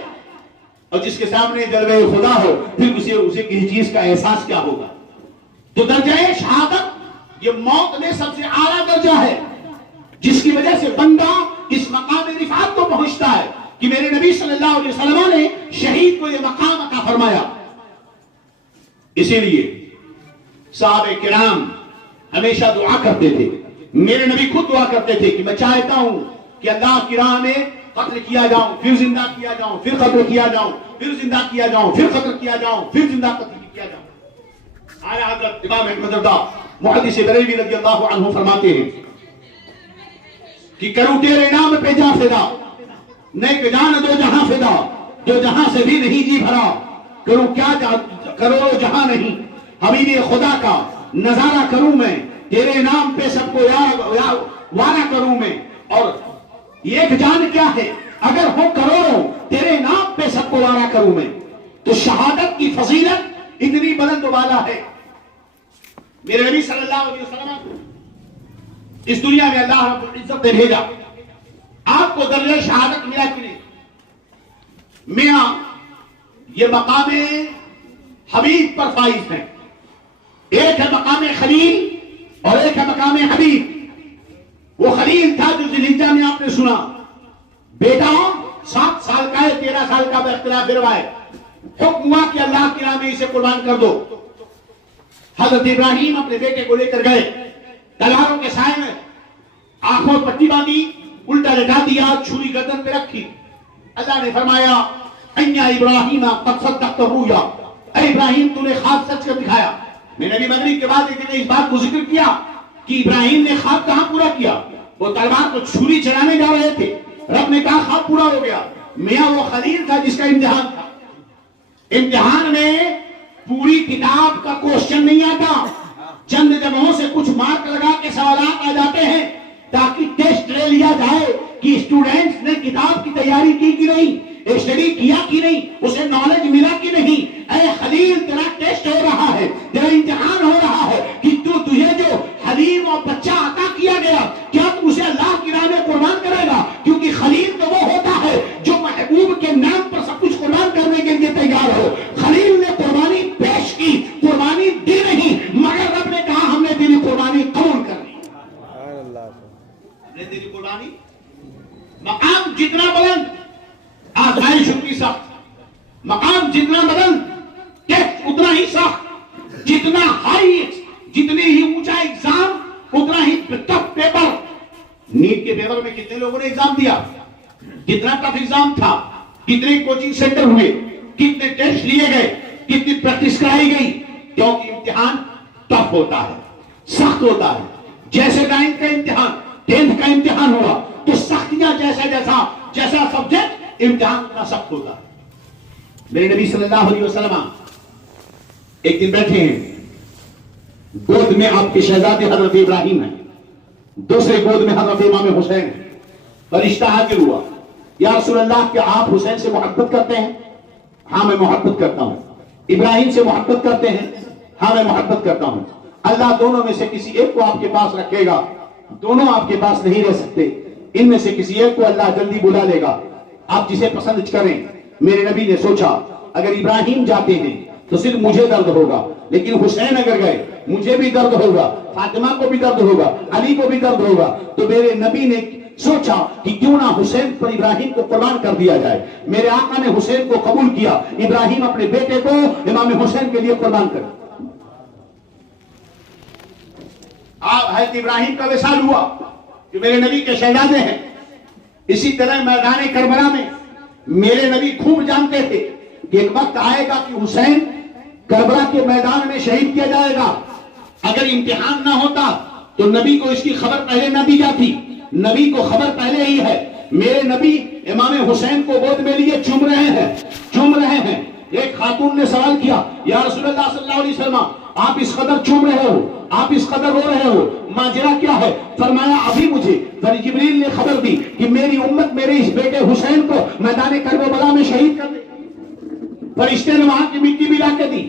اور جس کے سامنے جلوہ خدا ہو پھر اسے کسی چیز کا احساس کیا ہوگا؟ تو درجہ شہادت یہ موت میں سب سے اعلیٰ درجہ ہے، جس کی وجہ سے بندہ اس مقام رفعت کو پہنچتا ہے کہ میرے نبی صلی اللہ علیہ وسلم نے شہید کو یہ مقام عطا فرمایا. اسی لیے صحابہ کرام ہمیشہ دعا کرتے تھے، میرے نبی خود دعا کرتے تھے کہ میں چاہتا ہوں کہ اللہ کی راہ میں قتل کیا جاؤں، پھر زندہ کیا جاؤں، پھر قتل کیا جاؤں، پھر زندہ کیا جاؤں، پھر قتل کیا جاؤں، پھر زندہ قتل کیا جاؤں. اعلیٰ حضرت امام احمد رضا محدث بریلوی رضی اللہ عنہ فرماتے ہیں کہ کروں تیرے نام پہ جا فدا، نیک جان دو جہاں فدا، جو جہاں سے بھی نہیں جی بھرا، کروں کیا کرو جہاں نہیں، حبیب خدا کا نظارہ کروں میں، تیرے نام پہ سب کو وعدہ کروں میں. اور ایک جان کیا ہے اگر ہو کروڑوں، تیرے نام پہ سب کو وعدہ کروں میں. تو شہادت کی فضیلت اتنی بلند و بالا ہے. میرے نبی صلی اللہ علیہ وسلم اس دنیا میں اللہ رب العزت نے بھیجا، آپ کو درجہ شہادت ملا کہ نہیں؟ میاں یہ مقام حبیب پر فائز ہے. ایک ہے مقام خلیل اور ایک ہے مقام حبیب. وہ خلیل تھا جو ذوالحجہ میں آپ نے سنا، بیٹا 7 سال کا ہے، 13 سال کا اختلاف روایت، حکم ہوا کہ اللہ کی راہ میں اسے قربان کر دو. حضرت ابراہیم اپنے بیٹے کو لے کر گئے، تلواروں کے سائے میں آنکھوں پٹی باندھی، الٹا لٹا دیا، چھری گردن پہ رکھی. اللہ نے فرمایا اِنَّ ابراہیم قد صدقت الرؤیا، اے ابراہیم تو نے خواب سچ کر دکھایا. میں نبی مغرب کے بعد ایک نے اس بات کو ذکر کیا کہ ابراہیم نے خواب کہاں پورا کیا؟ وہ تلوار کو چھری چلانے جا رہے تھے، رب نے کہا خواب پورا ہو گیا. میاں وہ خلیل تھا جس کا امتحان تھا. امتحان میں پوری کتاب کا کوشچن نہیں آتا، چند جگہوں سے کچھ مارک لگا کے سوالات آ جاتے ہیں تاکہ ٹیسٹ لے لیا جائے کہ اسٹوڈنٹس نے کتاب کی تیاری کی کہ نہیں، اسٹڈی کیا کہ نہیں، اسے نالج ملا کہ نہیں. اے خلیل تیرا ٹیسٹ ہو رہا ہے، تیرا امتحان ہو رہا ہے کہ تجھے جو حلیم اور بچہ عطا کیا گیا کیا تو اسے اللہ کی راہ میں قربان کرے گا؟ کیونکہ خلیل تو وہ ہوتا ہے جو محبوب کے نام پر سب کچھ قربان کرنے کے لیے تیار ہو. خلیل نے قربانی پیش کی، قربانی دی نہیں، مگر رب تیری قربانی. مقام جتنا بلند آزمائش اتنی سخت. مقام جتنا بلند ٹیسٹ اتنا ہی سخت. جتنا ہائی جتنی ہی اونچا ایگزام اتنا ہی ٹف پیپر. نیٹ کے پیپر میں کتنے لوگوں نے ایگزام دیا؟ کتنا ٹف ایگزام تھا؟ کتنے کوچنگ سینٹر ہوئے؟ کتنے ٹیسٹ لیے گئے؟ کتنی پریکٹس کرائی گئی؟ کیونکہ امتحان ٹف ہوتا ہے, سخت ہوتا ہے. جیسے 9th کا امتحان 10th کا امتحان ہوا تو سختیاں جیسا سبجیکٹ امتحان اتنا سخت ہوتا ہے. میرے نبی صلی اللہ علیہ وسلم ایک دن بیٹھے ہیں, گود میں آپ کے شہزادے حضرت ابراہیم ہیں, دوسرے گود میں حضرت امام حسین ہیں. فرشتہ حاضر ہوا, یا رسول اللہ کیا آپ حسین سے محبت کرتے ہیں؟ ہاں میں محبت کرتا ہوں. ابراہیم سے محبت کرتے ہیں؟ ہاں میں محبت کرتا ہوں. اللہ دونوں میں سے کسی ایک کو آپ کے پاس رکھے گا, دونوں آپ کے پاس نہیں رہ سکتے. ان میں سے کسی ایک کو اللہ جلدی بلا لے گا, آپ جسے پسند کریں. میرے نبی نے سوچا اگر ابراہیم جاتے ہیں تو صرف مجھے درد ہوگا, لیکن حسین اگر گئے مجھے بھی درد ہوگا, فاطمہ کو بھی درد ہوگا, علی کو بھی درد ہوگا. تو میرے نبی نے سوچا کہ کیوں نہ حسین پر ابراہیم کو قربان کر دیا جائے. میرے آقا نے حسین کو قبول کیا, ابراہیم اپنے بیٹے کو امام حسین کے لیے قربان کر. حضرت ابراہیم کا وصال ہوا جو میرے نبی کے شہزادے ہیں. اسی طرح میدان کربلا میں میرے نبی خوب جانتے تھے کہ ایک وقت آئے گا کہ حسین کربلا کے میدان میں شہید کیا جائے گا. اگر امتحان نہ ہوتا تو نبی کو اس کی خبر پہلے نہ دی جاتی. نبی کو خبر پہلے ہی ہے. میرے نبی امام حسین کو گود میں لیے چوم رہے ہیں. ایک خاتون نے سوال کیا, یا رسول اللہ صلی اللہ علیہ وسلم آپ اس قدر چوم رہے ہو, آپ اس قدر رو رہے ہو, ماجرا کیا ہے؟ فرمایا ابھی مجھے جبریل نے خبر دی کہ میری امت میرے اس بیٹے حسین کو میدان کربلا میں شہید کر دے. فرشتے نے وہاں کی مٹی بھی لا کے دی.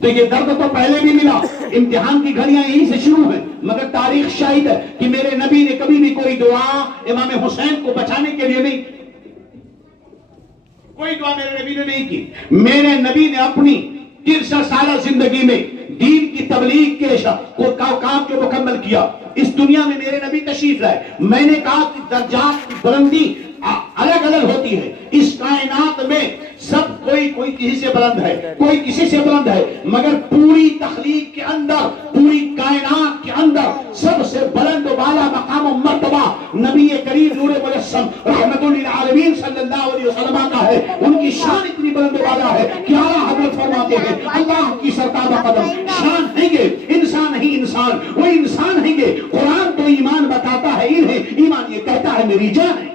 تو یہ درد تو پہلے بھی ملا, امتحان کی گھڑیاں یہیں سے شروع ہیں. مگر تاریخ شاہد ہے کہ میرے نبی نے کبھی بھی کوئی دعا امام حسین کو بچانے کے لیے نہیں, کوئی دعا میرے نبی نے نہیں کی. میرے نبی نے اپنی 63 سالہ زندگی میں دین کی تبلیغ کے کام جو مکمل کیا. اس دنیا میں میرے نبی تشریف لائے. میں نے کہا کہ درجات کی بلندی الگ الگ ہوتی ہے. اس کائنات میں سب کوئی کسی سے بلند ہے, کوئی کسی سے بلند ہے, مگر پوری تخلیق کے اندر, پوری کائنات کے اندر سب سے بلند و بالا مقام و مرتبہ نبی کریم نور مجسم رحمت للعالمین صلی اللہ علیہ وسلم کا ہے. ان کی شان اتنی بلند و بالا ہے کہ اعلیٰ حضرت فرماتے ہیں اللہ کی سرکار قدم شان ہیں گے انسان نہیں انسان, وہ انسان ہیں گے. قرآن تو ایمان بتاتا ہے انہیں, ایمان یہ کہتا ہے میری جان ہے.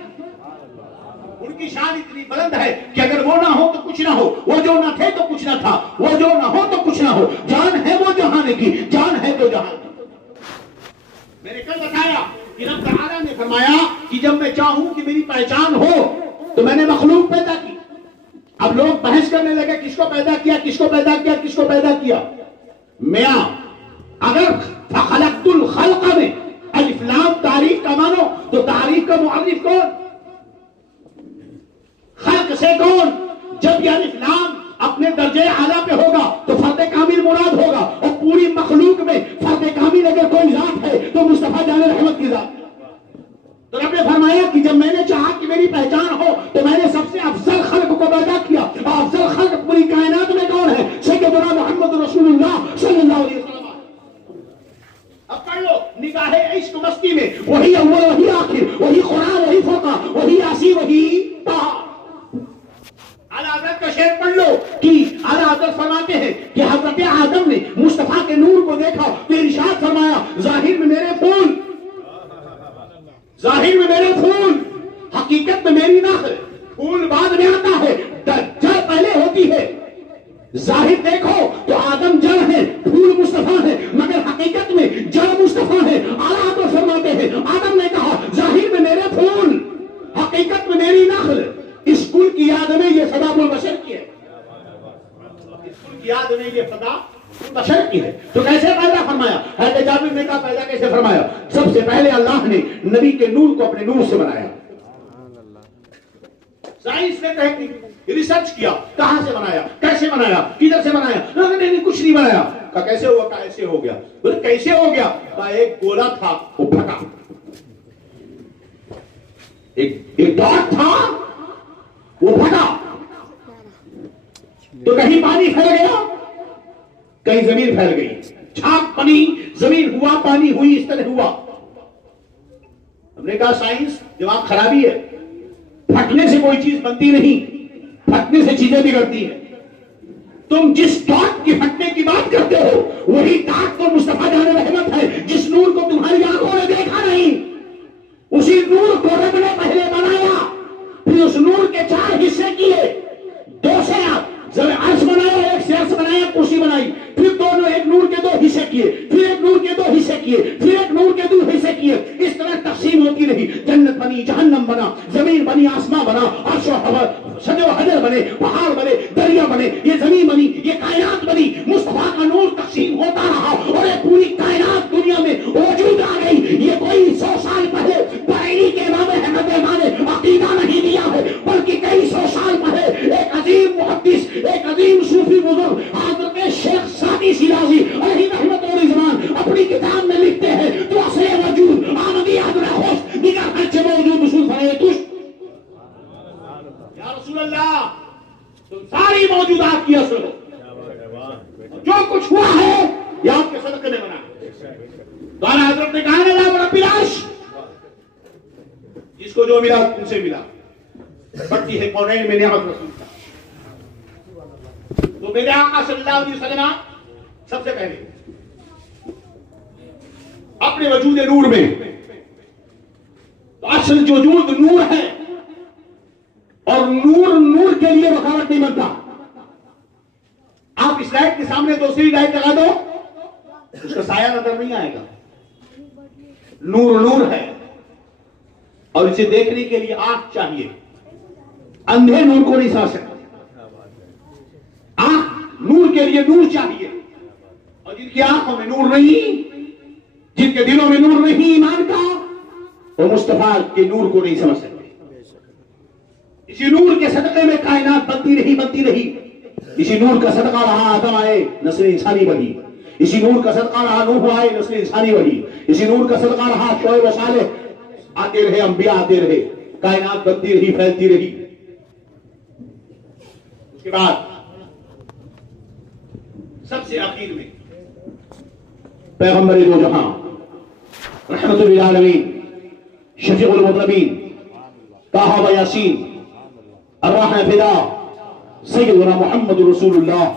ان کی شان اتنی بلند ہے کہ اگر وہ نہ ہو تو کچھ نہ ہو, وہ جو نہ تھے تو کچھ نہ تھا, وہ جو نہ ہو تو کچھ نہ ہو. جان ہے وہ جہان کی, جان ہے تو جہان کی. میں نے کل بتایا کہ رب تعالیٰ نے فرمایا کہ جب میں چاہوں کہ میری پہچان ہو تو میں نے مخلوق پیدا کی. اب لوگ بحث کرنے لگے کس کو پیدا کیا, کس کو پیدا کیا, کس کو پیدا کیا. میاں اگر فخلقت الخلق میں الف لام تعریف کا مانو تو تعریف کا معرف کون؟ خلق سے کون؟ جب یہ الف لام اپنے درجے اعلیٰ پہ ہوگا تو فرد کامل مراد ہوگا, اور پوری مخلوق میں فرد کامل اگر کوئی ذات ہے تو مصطفیٰ جان رحمت کی ذات. تو رب نے فرمایا کہ جب میں نے چاہا کہ میری پہچان ہو تو میں نے سب سے افضل خلق کو پیدا کیا. اور افضل خلق پوری کائنات میں کون ہے؟ سیدنا محمد رسول اللہ صلی اللہ علیہ وسلم. اب پڑھ لو نگاہ عشق مستی میں وہی اول وہی آخر, وہی قرآن وہی فرقان وہی یاسین وہی طہ. اعلیٰ حضرت کا شعر پڑھ لو کہ اعلیٰ حضرت فرماتے ہیں کہ حضرت آدم نے مصطفیٰ کے نور کو دیکھا تو ارشاد فرمایا ظاہر میں میرے پھول, ظاہر میں میرے پھول, حقیقت میں میری نخل. پھول بعد میں آتا ہے, جڑ پہلے ہوتی ہے. ظاہر دیکھو تو آدم جڑ ہے, پھول مصطفیٰ ہے, مگر حقیقت میں جڑ مصطفیٰ ہے. اعلیٰ حضرت فرماتے ہیں آدم نے کہا ظاہر میں میرے پھول, حقیقت میں میری نخل. اس کل کی یاد میں یہ صدا بشر کی ہے, اس کل کی یاد میں یہ صدا بشر کی ہے. تو کیسے پیدا فرمایا؟ حضرت جابر نے کہا پیدا کیسے فرمایا؟ سب سے پہلے اللہ نے نبی کے نور کو اپنے نور سے بنایا. سائنس نے تحقیق ریسرچ کیا, کہاں سے بنایا, کیسے بنایا, کدھر سے بنایا؟ نہیں کچھ نہیں بنایا. کہا کیسے ہوا؟ کیسے ہو گیا؟ کیسے ہو گیا؟ کہا ایک گولا تھا وہ پھٹا, ایک ڈاٹ تھا وہ پھٹا تو کہیں پانی پھیل گیا کہیں زمین پھیل گئی چھاپ بنی زمین ہوا پانی ہوئی اس طرح ہوا ہم نے کہا سائنس جواب خرابی ہے پھٹنے سے کوئی چیز بنتی نہیں پھٹنے سے چیزیں بگڑتی ہیں تم جس ڈاٹ کی پھٹنے کی بات کرتے ہو وہی ڈاٹ تو مصطفیٰ جان رحمت ہے جس نور کو تمہاری آنکھوں نے دیکھا نہیں اسی نور کو رب نے پہلے بنایا پھر اس نور کے 4 حصے کیے 2 سے عرش بنایا ایک سے عرش بنایا کرسی بنائی پھر دونوں ایک نور کے 2 حصے کیے پھر ایک نور کے 2 حصے کیے پھر ایک نور کے 2 حصے کیے اس طرح تقسیم ہوتی رہی جنت بنی جہنم بنا زمین بنی آسمان بنا عرش و ہوا شجر و حجر بنے پہاڑ بنے دریا بنے یہ زمین بنی یہ کائنات بنی مصطفیٰ کا نور تقسیم ہوتا رہا اور یہ پوری کائنات دنیا میں وجود آ گئی یہ کوئی 100 سال پہلے بریلی کے امام احمد نے عقیدہ نہیں دیا ہے بلکہ کئی 100 سال پہلے ایک عظیم محدث ایک عظیم صوفی بزرگ حضرت شیخ سعدی شیرازی علیہ رحمت و رضوان اپنی کتاب میں لکھتے ہیں تو اصل وجود آمدی حضرت خوش دیگر خرچے موجود رسول فرائے کچھ یا رسول اللہ تم ساری موجودات کی اصل ہو جو کچھ ہوا ہے یہ آپ کے صدقے میں بنا تو اعلیٰ حضرت نے کہا نا لا رب العرش جس کو جو ملا ان سے ملا بڑھتی ہے کونین میں نعمت رسول کا تو میرے آقا صلی اللہ علیہ وسلم سب سے پہلے اپنے وجود نور میں تو اصل جو وجود نور ہے اور نور کے لیے وکالت نہیں بنتا آپ اس لائٹ کے سامنے دوسری لائٹ لگا دو اس کا سایہ نظر نہیں آئے گا نور ہے اور اسے دیکھنے کے لیے آنکھ چاہیے اندھے نور کو نہیں سمجھ سکتا آنکھ نور کے لیے نور چاہیے اور جن کی آنکھوں میں نور نہیں جن کے دلوں میں نور نہیں ایمان کا وہ مصطفیٰ کے نور کو نہیں سمجھ سکتے اسی نور کے صدقے میں کائنات بنتی رہی اسی نور کا صدقہ رہا آدم آئے نسل انسانی بڑھی اسی نور کا صدقہ رہا نوح آئے نسل انسانی بڑھی اسی نور کا صدقہ رہا شعیب و صالح آتے رہے انبیاء آتے رہے کائنات بنتی رہی پھیلتی رہی اس کے بعد سب سے آخر میں پیغمبر دو جہاں رحمت للعالمین شفیع المذنبین طٰہٰ و یاسین ارواح فدا سیدنا محمد رسول اللہ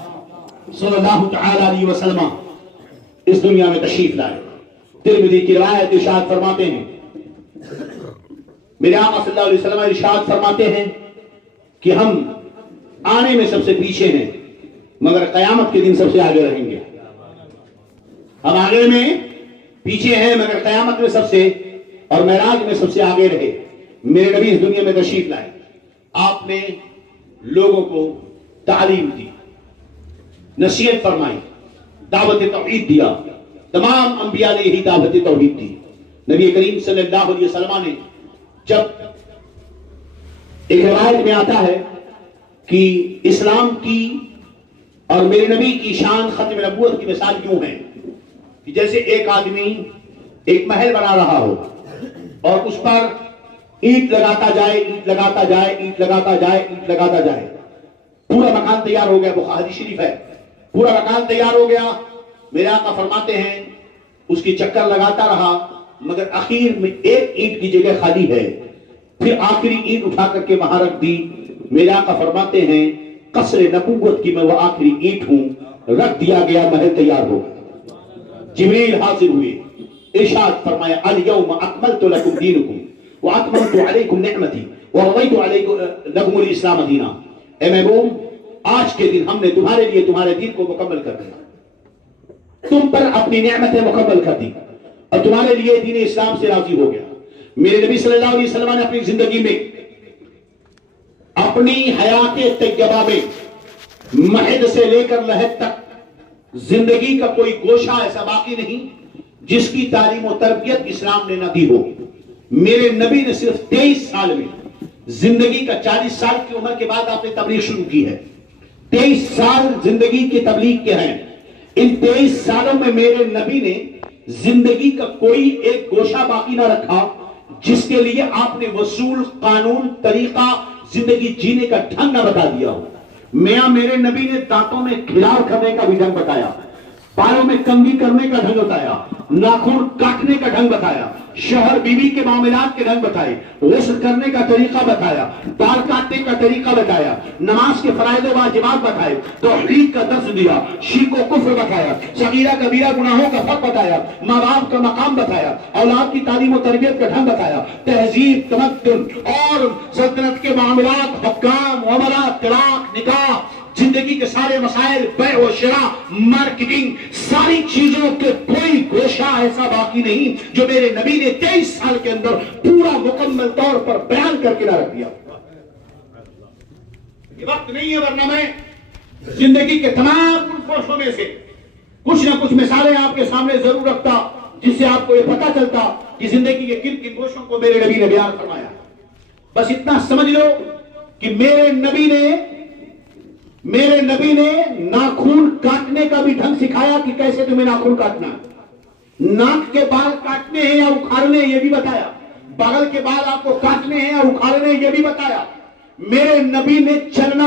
صلی اللہ تعالی علیہ وسلم اس دنیا میں تشریف لائے ترمذی کی روایت ارشاد فرماتے ہیں میرے آقا صلی اللہ علیہ وسلم ارشاد فرماتے ہیں کہ ہم آنے میں سب سے پیچھے ہیں مگر قیامت کے دن سب سے آگے رہیں گے ہم آگے میں پیچھے ہیں مگر قیامت میں سب سے اور معراج میں سب سے آگے رہے میرے نبی اس دنیا میں تشریف لائے آپ نے لوگوں کو تعلیم دی نصیحت فرمائی دعوت توحید دیا تمام انبیاء نے یہی دعوت توحید دی نبی کریم صلی اللہ علیہ وسلم نے جب ایک روایت میں آتا ہے کہ اسلام کی اور میرے نبی کی شان ختم نبوت کی مثال یوں ہے کہ جیسے ایک آدمی ایک محل بنا رہا ہو اور اس پر اینٹ لگاتا جائے اینٹ لگاتا جائے اینٹ لگاتا جائے اینٹ لگاتا جائے پورا مکان تیار ہو گیا بخاری شریف ہے پورا مکان تیار ہو گیا میرے آقا فرماتے ہیں اس کی چکر لگاتا رہا مگر اخیر میں ایک اینٹ کی جگہ خالی ہے پھر آخری اینٹ اٹھا کر کے وہاں رکھ دی میرے آقا فرماتے ہیں قصر نبوت کی میں وہ آخری اینٹ ہوں رکھ دیا گیا محل تیار ہو جبریل حاضر ہوئے ارشاد فرمایا الیوم اکملت لکم دینکم واکملت علیکم نعمتی ورضیت لکم الاسلام دینا اے محبوب آج کے دن ہم نے تمہارے لیے تمہارے دین کو مکمل کر دیا تم پر اپنی نعمتیں مکمل کر دی اور تمہارے لیے دین اسلام سے راضی ہو گیا میرے نبی صلی اللہ علیہ وسلم نے اپنی زندگی میں اپنی حیات طیبہ میں مہد سے لے کر لحد تک زندگی کا کوئی گوشہ ایسا باقی نہیں جس کی تعلیم و تربیت اسلام نے نہ دی ہو میرے نبی نے صرف 23 سال میں زندگی کا 40 سال کی عمر کے بعد آپ نے تبلیغ شروع کی ہے 23 سال زندگی کی تبلیغ کے ہیں ان 23 سالوں میں میرے نبی نے زندگی کا کوئی ایک گوشہ باقی نہ رکھا جس کے لیے آپ نے وصول، قانون، طریقہ زندگی جینے کا ڈھنگ نہ بتا دیا ہو. میاں میرے نبی نے دانتوں میں کھلار کرنے کا بھی ڈھنگ بتایا، بالوں میں کنگھی کرنے کا ڈھنگ بتایا، ناخن کاٹنے کا ڈھنگ بتایا، شوہر بیوی کے معاملات کے ڈھنگ بتائے، غسل کرنے کا طریقہ بتایا، بال کاٹنے کا طریقہ بتایا، نماز کے فرائض و واجبات بتائے، توحید کا درس دیا، شرک و کفر بتایا، صغیرہ کبیرہ گناہوں کا فرق بتایا، ماں باپ کا مقام بتایا، اولاد کی تعلیم و تربیت کا ڈھنگ بتایا، تہذیب، تمدن اور سلطنت کے معاملات، حکام، عمرات، طلاق، نکاح، زندگی کے سارے مسائل، بیع و شراء، مارکیٹنگ، ساری چیزوں کے کوئی گوشہ ایسا باقی نہیں جو میرے نبی نے 23 سال کے اندر پورا مکمل طور پر بیان کر کے نہ رکھ دیا. یہ وقت نہیں ہے، ورنہ میں زندگی کے تمام گوشوں میں سے کچھ نہ کچھ مثالیں آپ کے سامنے ضرور رکھتا جس سے آپ کو یہ پتہ چلتا کہ زندگی کے کن کن گوشوں کو میرے نبی نے بیان فرمایا. بس اتنا سمجھ لو کہ میرے نبی نے ناخن کاٹنے کا بھی ڈھنگ سکھایا کہ کیسے تمہیں ناخن کاٹنا ہے، ناک کے بال کاٹنے ہیں یا اکھاڑنے یہ بھی بتایا، بغل کے بال آپ کو کاٹنے ہیں یا اکھاڑنے یہ بھی بتایا. میرے نبی نے چلنا،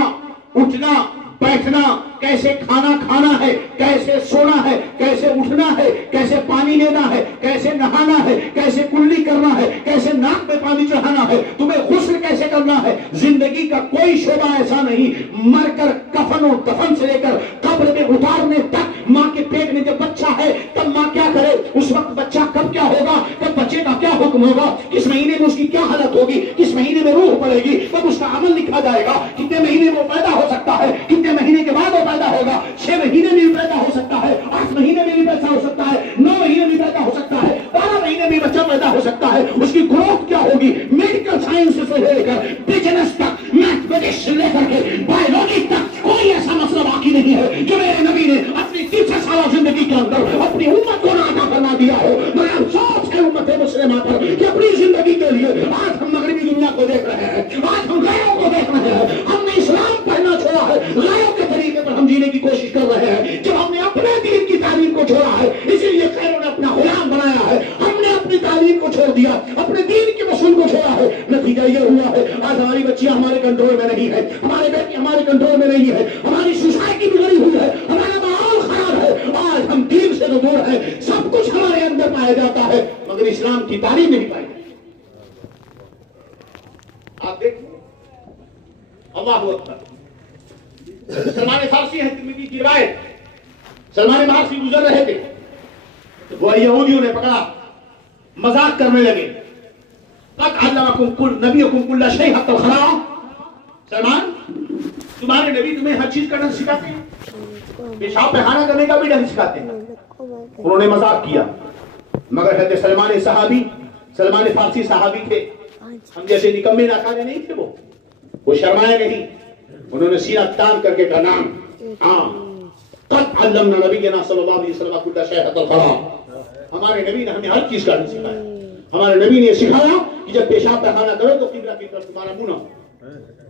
اٹھنا، بیٹھنا، کیسے کھانا کھانا ہے، کیسے سونا ہے، کیسے اٹھنا ہے، کیسے پانی لینا ہے، کیسے نہانا ہے، کیسے کلی کرنا ہے، کیسے ناک میں پانی چڑھانا ہے، تمہیں غسل کیسے کرنا ہے. زندگی کا کوئی شعبہ ایسا نہیں، مر کر کفن و دفن سے لے کر قبر میں اتارنے تک، ماں کے پیٹ میں جب بچہ ہے تب ماں کیا کرے، اس وقت بچہ کب کیا ہوگا، کب بچے کا کیا حکم ہوگا، کس مہینے میں اس کی کیا حالت ہوگی، کس مہینے میں روح پڑے گی، کب اس کا عمل لکھا جائے گا، کتنے مہینے میں وہ پیدا ہو سکتا ہے، کتنے مہینے کے بعد وہ پیدا ہوگا، 6 مہینے میں بھی پیدا ہو سکتا ہے، 8 مہینے میں بھی پیدا ہو سکتا ہے، 9 مہینے میں پیدا ہو سکتا ہے، 12 مہینے میں بچہ پیدا ہو سکتا ہے. اس کی گروتھ کیا ہوگی، میڈیکل سائنس سے لے کر بزنس تک، میتھمیٹکس سے لے کر کے بایولوجی تک کوئی ایسا مسئلہ باقی نہیں ہے جو میرے نبی نے اپنی 300 سالہ زندگی کے اندر اپنی امت کو نہ فرما دیا ہو. مگر افسوس ہے امت مسلمہ پر کہ اپنی زندگی کے لیے آج ہم مغربی دنیا کو دیکھ رہے ہیں، آج ہم غیروں کو دیکھ رہے ہیں، ہم نے اسلام پڑھنا چھوڑا ہے، غیروں کے طریقے پر ہم جینے کی کوشش کر رہے ہیں. جب ہم نے اپنے دین کی تعلیم کو چھوڑا ہے، اسی لیے غیروں نے اپنا غلام بنایا ہے، ہم نے اپنی تعلیم کو چھوڑ دیا، اپنے دین کے اصول کو چھوڑا ہے. نتیجہ یہ ہوا ہے آج ہماری بچیاں ہمارے کنٹرول میں نہیں ہے، ہمارے بیٹے ہمارے کنٹرول میں نہیں ہے، ہماری سوسائٹی بگڑی ہوئی ہے، ہمارا ماحول خراب ہے. آج ہم دین سے تو دور ہیں، سب کچھ ہمارے اندر پایا جاتا ہے مگر اسلام کی تعلیم نہیں پائی. آپ دیکھیں اللہ اکبر. سلمان فارسی ہے ترمذی کی روایت، سلمان فارسی گزر رہے تھے تو وہ یہودیوں نے پکڑا، مذاق کرنے لگے. قد علمکم کل نبیکم کل شیء حتی الخراء. سلمان تمہارے نبی تمہیں ہر چیز کرنا سکھاتے ہیں، پیشاب پخانہ کرنے کا بھی ڈھنگ سکھاتے ہیں. انہوں نے مذاق کیا مگر حضرت سلمان فارسی صحابی تھے، ہم جیسے نکمے ناکارے نہیں تھے. وہ شرمائے نہیں، انہوں نے سینہ تان کر کے کہا نام قد علمنا نبینا صلی اللہ علیہ وسلم کل شیء حتی الخراء. ہمارے نبی نے ہمیں ہر چیز کرنا سکھایا. ہمارے نبی نے سکھایا کہ جب پیشاب پخانہ کرو تو قبلہ کی طرف تمہارا منہ نہ ہو،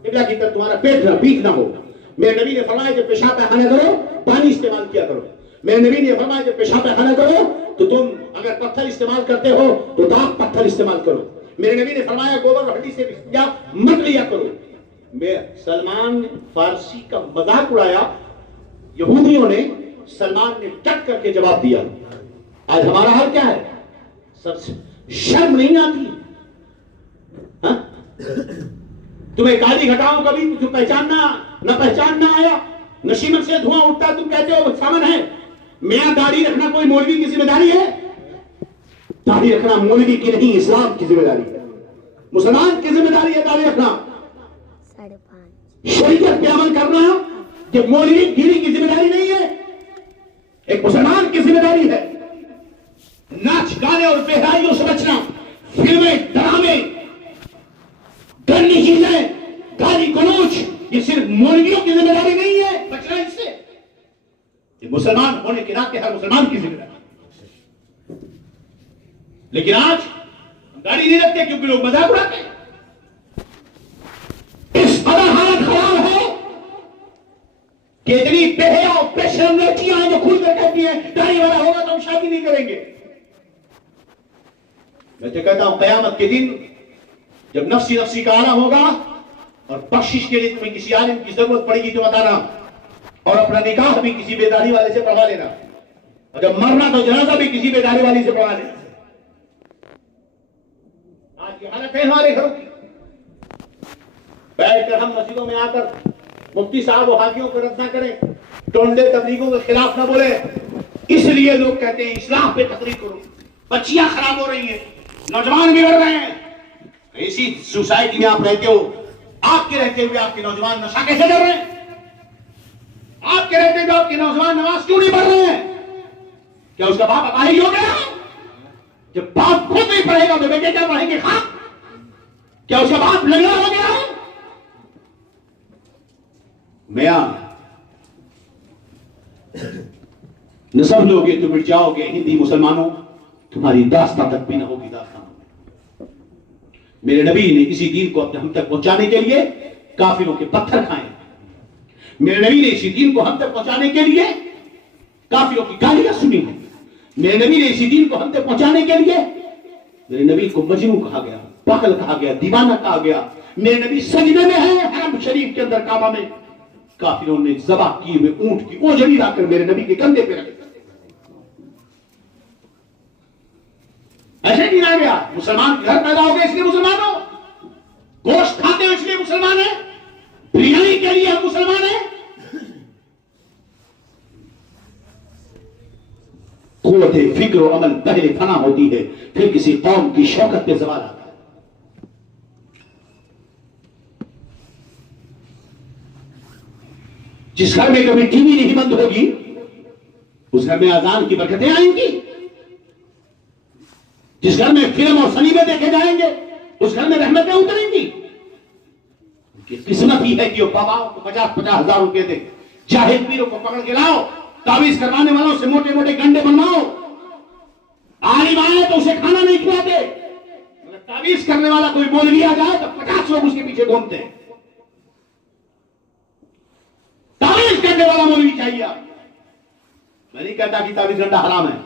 قبلہ کی طرف تمہارا پیٹ نہ ہو. میرے نبی نے فرمایا جب پیشاب پخانہ کرو پانی استعمال کیا کرو. میرے نبی نے فرمایا جب پیشاب پخانہ کرو تو تم اگر پتھر استعمال کرتے ہو تو داغ پتھر استعمال کرو. میرے نبی نے فرمایا گوبر اور ہڈی سے یا مت لیا کرو. میں سلمان فارسی کا مذاق اڑایا، یہودیوں نے، سلمان نے ڈٹ کر کے جواب دیا. آج ہمارا حال کیا ہے؟ سب سے شرم نہیں آتی؟ ہاں؟ تمہیں کالی گھٹاؤں کا بھی نہ پہچاننا آیا، نشیمت سے دھواں اٹھتا تم کہتے ہو سامن ہے. میاں داڑھی رکھنا کوئی مولوی کی ذمہ داری ہے؟ داڑھی رکھنا مولوی کی نہیں، اسلام کی ذمہ داری ہے، مسلمان کی ذمہ داری ہے داڑھی رکھنا. شریعت پہ عمل کرنا یہ مولوی گیری کی ذمہ داری نہیں ہے، ایک مسلمان کی ذمہ داری ہے. ناچ گانے اور بے حیائیوں سے بچنا، فلمیں، ڈرامے، گندی چیزیں، گالی گلوچ، یہ صرف مولویوں کی ذمہ داری نہیں ہے، بچنا اس سے. یہ مسلمان ہونے کے ناطے ہر مسلمان کی ذمہ داری. لیکن آج گاڑی نہیں رکھتے کیونکہ لوگ مذاق اڑاتے ہیں. اس قدر حالت خراب ہے کہ اتنی بے حیا اور بے شرم لڑکیاں ہیں جو کھل کر کہتی ہیں داڑھی والا ہوگا تو ہم شادی نہیں کریں گے. میں تو کہتا ہوں قیامت کے دن جب نفسی نفسی کا عالم ہوگا اور بخشش کے لیے تمہیں کسی عالم کی ضرورت پڑے گی تو بتانا، اور اپنا نکاح بھی کسی بیداری والے سے پڑھا لینا، اور جب مرنا تو جنازہ بھی کسی بیداری والی سے پڑھا لینا۔ آج یہ حالت ہے ہمارے گھروں کی، بیٹھ کر ہم مسجدوں میں آ کر مفتی صاحب و حاجیوں کو رد نہ کریں، ٹونڈے تبلیغوں کے خلاف نہ بولیں، اس لیے لوگ کہتے ہیں اصلاح پہ تقریر کرو۔ بچیاں خراب ہو رہی ہیں، نوجوان بگڑ رہے ہیں۔ ایسی سوسائٹی میں آپ رہتے ہو، آپ کے رہتے ہوئے آپ کے نوجوان نشہ کیسے کر رہے ہیں؟ آپ کے رہتے ہوئے آپ کے نوجوان نماز کیوں نہیں پڑھ رہے ہیں؟ کیا اس کا باپ اپاہج ہو گیا؟ جب باپ خود نہیں پڑھے گا تو بیٹے کیا پڑھیں گے؟ خاک؟ کیا اس کا باپ لنگڑا ہو گیا ہے؟ میاں نسب لوگے تو مٹ جاؤ گے ہندی مسلمانوں، تمہاری داستان تک بھی نہ ہوگی داستان۔ میرے نبی نے اسی دین کو ہم تک پہنچانے کے لیے کافروں کے پتھر کھائے، میرے نبی نے اسی دین کو ہم تک پہنچانے کے لیے کافروں کی گالیاں سنی ہیں، میرے نبی نے اسی دین کو ہم تک پہنچانے کے لیے میرے نبی کو مجنون کہا گیا، پاگل کہا گیا، دیوانہ کہا گیا۔ میرے نبی سجدے میں ہے حرم شریف کے اندر کعبہ میں، کافروں نے ذبح کیے ہوئے اونٹ کی اوجڑی لا کر میرے نبی کے کندھے پہ رکھی۔ ایسے دن آ گیا، مسلمان کے گھر پیدا ہو گئے اس لیے مسلمان ہو، گوشت کھاتے ہیں اس لیے مسلمان ہیں، بریانی کے لیے ہم مسلمان ہیں۔ قوت فکر و عمل پہلے فنا ہوتی ہے، پھر کسی قوم کی شوکت پہ زوال آتا ہے۔ جس گھر میں کبھی ٹی وی نہیں بند ہوگی اس گھر میں اذان کی برکتیں آئیں گی، جس گھر میں فلم اور سنیمے دیکھے جائیں گے اس گھر میں رحمتیں اتریں گی۔ ان کی قسمت ہی ہے کہ وہ باباؤں کو 50-50 ہزار روپے دے، جاہل پیروں کو پکڑ کے لاؤ، تعویذ کروانے والوں سے موٹے موٹے گنڈے بنواؤ، عالم آئے تو اسے کھانا نہیں کھلاتے، مگر تعویذ کرنے والا کوئی مولوی آ جائے تو 50 لوگ اس کے پیچھے گھومتے ہیں۔ تعویذ کرنے والا مولوی چاہیے آپ۔ میں نہیں کہتا کہ تعویذ گنڈا حرام ہے،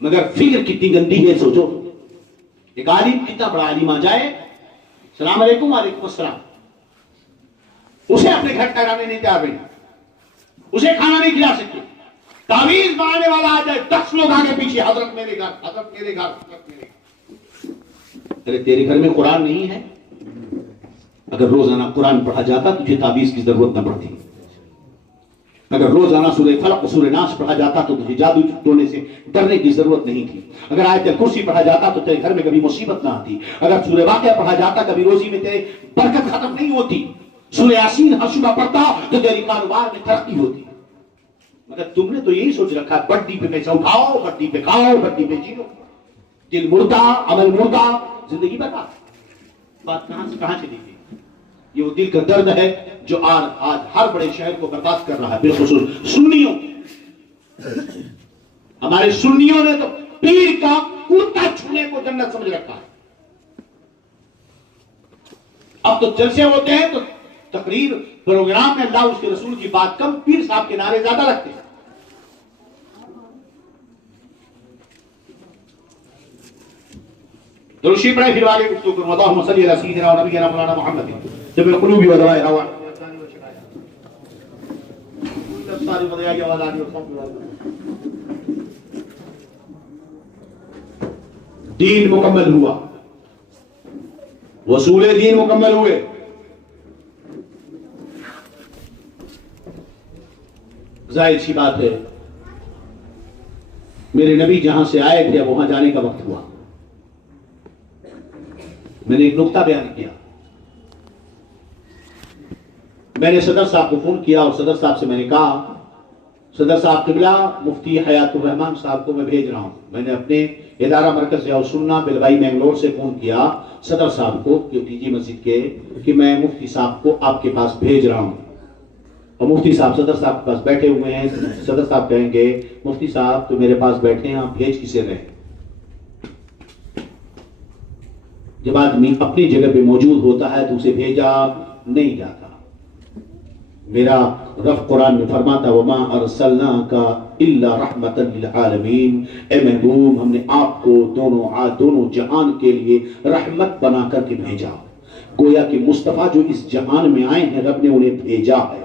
مگر فکر کتنی گندی ہے سوچو۔ ایک عالم، کتنا بڑا عالم آ جائے، السلام علیکم، وعلیکم السلام، اسے اپنے گھر ٹھہرانے نہیں تیار نہیں، اسے کھانا نہیں کھلا سکتے۔ تعویذ بنانے والا آ جائے، 10 لوگ آگے پیچھے، حضرت میرے گھر، حضرت میرے گھر، حضرت میرے گھر۔ ارے تیرے گھر میں قرآن نہیں ہے؟ اگر روزانہ قرآن پڑھا جاتا تجھے تعویذ کی ضرورت نہ پڑتی، اگر روزانہ سورہ فلق سورہ ناس پڑھا جاتا تو تجھے جادو ٹونے سے ڈرنے کی ضرورت نہیں تھی، اگر آیت الکرسی پڑھا جاتا تو تیرے گھر میں کبھی مصیبت نہ آتی، اگر سورہ واقعہ پڑھا جاتا کبھی روزی میں تیرے برکت ختم نہیں ہوتی، سورہ یاسین ہر صبح پڑھتا تو تیری کاروبار میں ترقی ہوتی۔ مگر تم نے تو یہی سوچ رکھا ہے بڈی پہ پیسہ اٹھاؤ، بڈی پہ کھاؤ، بڈی پہ جیو، دل مردہ، عمل مردہ، زندگی برباد۔ بات کہاں سے کہاں چلی گئی؟ یہ وہ دل کا درد ہے جو آج ہر بڑے شہر کو برباد کر رہا ہے، بالخصوص سنیوں۔ ہمارے سنیوں نے تو پیر کا کرتا چھونے کو جنت سمجھ رکھا ہے۔ اب تو جلسے ہوتے ہیں تو تقریر پروگرام میں اللہ اس کے رسول کی بات کم، پیر صاحب کے نعرے زیادہ لگتے ہیں۔ درشی پڑھے پھر والے گفتگو کروں، اللہم صلی علی سیدنا و نبینا مولانا محمد جب القلوب ودوائے ہوا دین مکمل ہوا، وصول دین مکمل ہوئے۔ ظاہر سی بات ہے میرے نبی جہاں سے آئے تھے وہاں جانے کا وقت ہوا۔ میں نے ایک نقطہ بیان کیا، میں نے صدر صاحب کو فون کیا اور صدر صاحب سے میں نے کہا صدر صاحب قبلہ مفتی حیات الرحمان صاحب کو میں بھیج رہا ہوں۔ میں نے اپنے ادارہ مرکز ضیاء السنہ بلوائی منگلور سے فون کیا صدر صاحب کو ٹی جی مسجد کے کہ میں مفتی صاحب کو آپ کے پاس بھیج رہا ہوں، اور مفتی صاحب صدر صاحب کے پاس بیٹھے ہوئے ہیں۔ صدر صاحب کہیں گے مفتی صاحب تو میرے پاس بیٹھے ہیں، آپ بھیج کسے رہے؟ جب آدمی اپنی جگہ پہ موجود ہوتا ہے تو اسے بھیجا نہیں جاتا۔ میرا رب قرآن میں فرماتا وما ارسلناک الا رحمۃ للعالمین، اے محبوب ہم نے آپ کو دونوں جہان کے لیے رحمت بنا کر کے بھیجا۔ گویا کہ مصطفیٰ جو اس جہان میں آئے ہیں رب نے انہیں بھیجا ہے،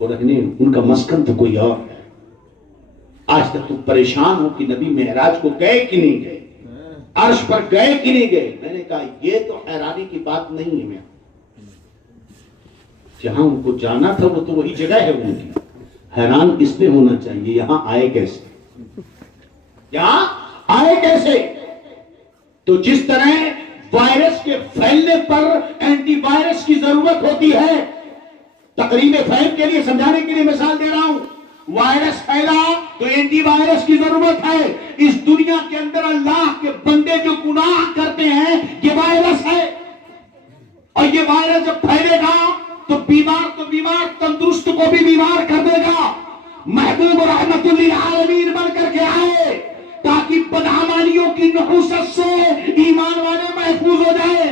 اور رہنے ان کا مسکن تو کوئی اور ہے۔ آج تک تم پریشان ہو کہ نبی معراج کو گئے کہ نہیں گئے، عرش پر گئے کہ نہیں گئے۔ میں نے کہا یہ تو حیرانی کی بات نہیں ہے، میں جہاں ان کو جانا تھا وہ تو وہی جگہ ہے ان کی، حیران اس پہ ہونا چاہیے یہاں آئے کیسے، یہاں آئے کیسے۔ تو جس طرح وائرس کے پھیلنے پر اینٹی وائرس کی ضرورت ہوتی ہے، تقریب فہم کے لیے سمجھانے کے لیے مثال دے رہا ہوں، وائرس پھیلا تو اینٹی وائرس کی ضرورت ہے۔ اس دنیا کے اندر اللہ کے بندے جو گناہ کرتے ہیں یہ وائرس ہے، اور یہ وائرس جب پھیلے گا تو بیمار تندرست کو بھی بیمار کر دے گا۔ محبوب رحمت للعالمین بن کر کے آئے تاکہ بدعمالیوں کی نحوست سے ایمان والے محفوظ ہو جائے،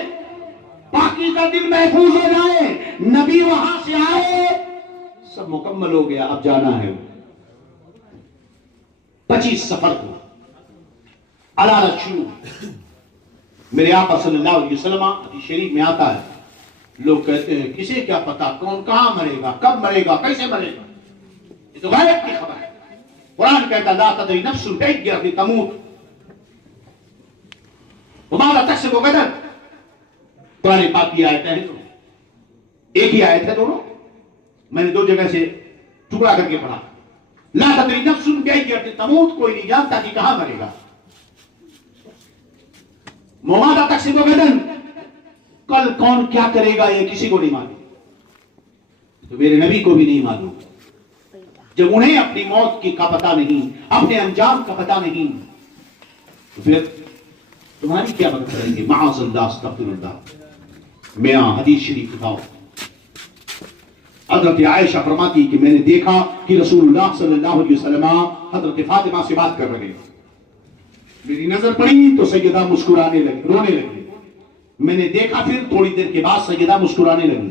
پاکیزہ دل محفوظ ہو جائے۔ نبی وہاں سے آئے، سب مکمل ہو گیا، اب جانا ہے 25 سفر کو علالت شروع۔ میرے آقا صلی اللہ علیہ وسلم حدیث شریف میں آتا ہے، لوگ کہتے ہیں کسے کیا پتا کون کہاں مرے گا، کب مرے گا، کیسے مرے گا، یہ تو غیب کی خبر ہے۔ قرآن کہتا لا تدری نفس بأي أرض تموت وما لا تكسب غدا۔ قرآن پاک کی آیتیں ہیں، ایک ہی آیت ہے دونوں، میں نے دو جگہ سے ٹکڑا کر کے پڑھا۔ لا تدری نفس بأي أرض تموت، کوئی نہیں جانتا کہ کہاں مرے گا۔ وما لا تكسب غدا، کل کون کیا کرے گا یہ کسی کو نہیں معلوم، تو میرے نبی کو بھی نہیں معلوم۔ جب انہیں اپنی موت کی کا پتہ نہیں، اپنے انجام کا پتہ نہیں، تو پھر تمہاری کیا مدد کریں گے؟ معاذ اللہ، استغفر اللہ۔ میاں حدیث شریف اٹھاؤ، حضرت عائشہ فرماتی کہ میں نے دیکھا کہ رسول اللہ صلی اللہ علیہ وسلم حضرت فاطمہ سے بات کر رہے ہیں، میری نظر پڑی تو سیدہ مسکرانے لگی، رونے لگی۔ میں نے دیکھا پھر تھوڑی دیر کے بعد سیدہ مسکرانے لگی،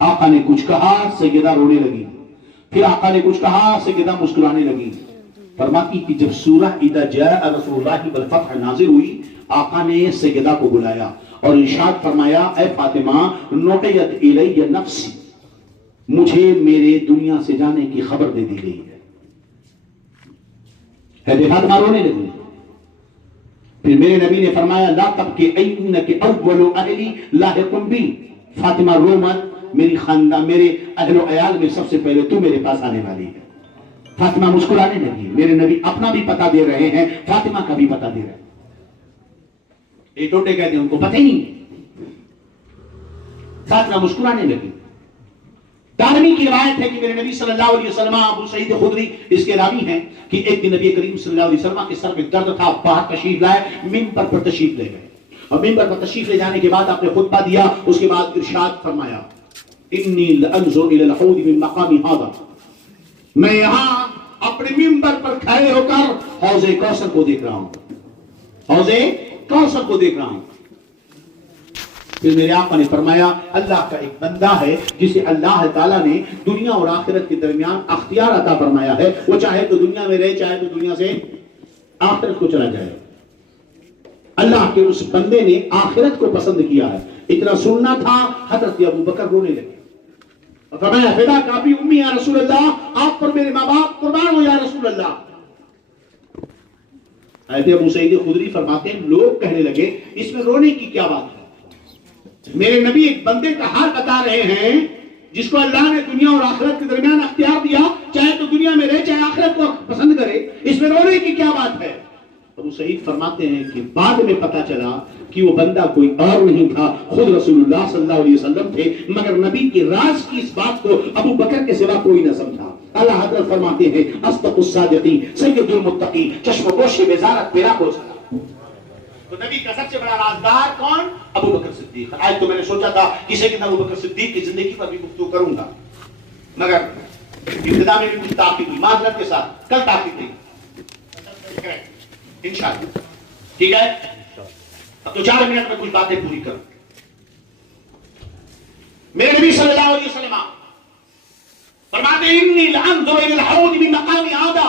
آقا نے کچھ کہا، سیدہ رونے لگی، پھر آقا نے کچھ کہا، سیدہ مسکرانے لگی۔ فرماتی کہ جب سورہ اذا جاء رسول اللہ والفتح نازل ہوئی، آقا نے سیدہ کو بلایا اور ارشاد فرمایا اے فاطمہ نعیت الی نفسی، مجھے میرے دنیا سے جانے کی خبر دے دی گئی ہے۔ فاطمہ رونے لگی۔ پھر میرے نبی نے فرمایا لا تبکی انک اول اہلی لاحق بی، فاطمہ رو مت، میری خاندان میرے اہل و عیال میں سب سے پہلے تو میرے پاس آنے والی ہے۔ فاطمہ مسکرانے لگی۔ میرے نبی اپنا بھی پتہ دے رہے ہیں، فاطمہ کا بھی پتہ دے رہے ہیں۔ یہ ٹوٹے کہتے ہیں ان کو پتہ ہی نہیں۔ فاطمہ مسکرانے لگی۔ دارمی کی روایت ہے کہ میرے نبی صلی اللہ علیہ وسلم، ابو سعید خدری اس کے راوی ہیں، کہ ایک دن نبی کریم صلی اللہ علیہ وسلم کے سر میں درد تھا، باہر تشریف لائے، منبر پر تشریف لے گئے، اور منبر پر تشریف لے جانے کے بعد آپ نے خطبہ دیا، اس کے بعد ارشاد فرمایا انی لانظر الی الحوض من مقامی ھذا، میں یہاں اپنے منبر پر کھڑے ہو کر حوض کوثر کو دیکھ رہا ہوں، حوض کوثر کو دیکھ رہا ہوں۔ پھر میرے آقا نے فرمایا اللہ کا ایک بندہ ہے جسے اللہ تعالیٰ نے دنیا اور آخرت کے درمیان اختیار عطا فرمایا ہے، وہ چاہے تو دنیا میں رہے، چاہے تو دنیا سے آخرت کو چلا جائے۔ اللہ کے اس بندے نے آخرت کو پسند کیا ہے۔ اتنا سننا تھا، حضرت ابو بکر رونے لگے، فرمایا فدا کا بھی امی یا رسول اللہ، آپ پر میرے ماں باپ قربان ہو یا رسول اللہ۔ حضرت ابو سعید خدری فرماتے ہیں لوگ کہنے لگے اس میں رونے کی کیا بات ہے؟ میرے نبی ایک بندے کا حال بتا رہے ہیں جس کو اللہ نے دنیا اور آخرت کے درمیان اختیار دیا، چاہے تو دنیا میں رہے چاہے آخرت کو پسند کرے، اس میں رونے کی کیا بات ہے؟ ابو سعید فرماتے ہیں کہ بعد میں پتا چلا کہ وہ بندہ کوئی اور نہیں تھا، خود رسول اللہ صلی اللہ علیہ وسلم تھے، مگر نبی کے راز کی اس بات کو ابو بکر کے سوا کوئی نہ سمجھا۔ اللہ حضرت فرماتے ہیں اصدق الصادقین سید المتقین چشم پوش وزارت پیرا کو چلا۔ تو نبی کا سب سے بڑا رازدار کون؟ ابو بکر صدیق۔ آج تو میں نے سوچا تھا کسی کے ابو بکر صدیق کی زندگی پر بھی گفتگو کروں گا، مگر ابتدا میں بھی کچھ تاخیر ہوئی، معذرت کے ساتھ کل تاخیر نہیں، انشاءاللہ ٹھیک ہے۔ اب تو 4 منٹ میں کچھ باتیں پوری کروں۔ میرے نبی صلی اللہ علیہ وسلم فرماتے ہیں انی لانظر الی الحوض بمقام هذا.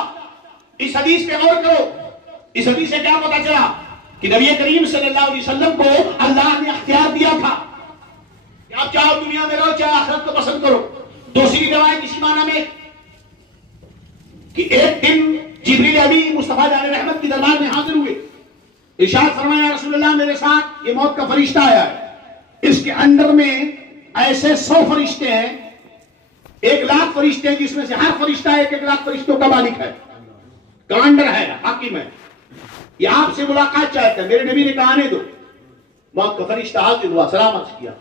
اس حدیث پہ غور کرو. اس حدیث سے کیا پتا چلا کہ نبی کریم صلی اللہ علیہ وسلم کو اللہ نے اختیار دیا تھا کہ آپ چاہو دنیا میں رہو چاہے آخرت کو پسند کرو. دوسری روایت اسی معنی میں کہ ایک دن جبریل امین مصطفیٰ جان رحمت کی دربار میں حاضر ہوئے. ارشاد فرمایا رسول اللہ میرے ساتھ یہ موت کا فرشتہ آیا ہے. اس کے اندر میں ایسے 100 فرشتے ہیں, 1,00,000 فرشتے ہیں, جس میں سے ہر فرشتہ 1,00,000 فرشتوں کا مالک ہے, کمانڈر ہے, حاکم ہے. یہ آپ سے ملاقات چاہتا ہے. میرے نبی نے کہا آنے دو. موت کا فرشتہ حاضر ہوا, سلام عرض کیا.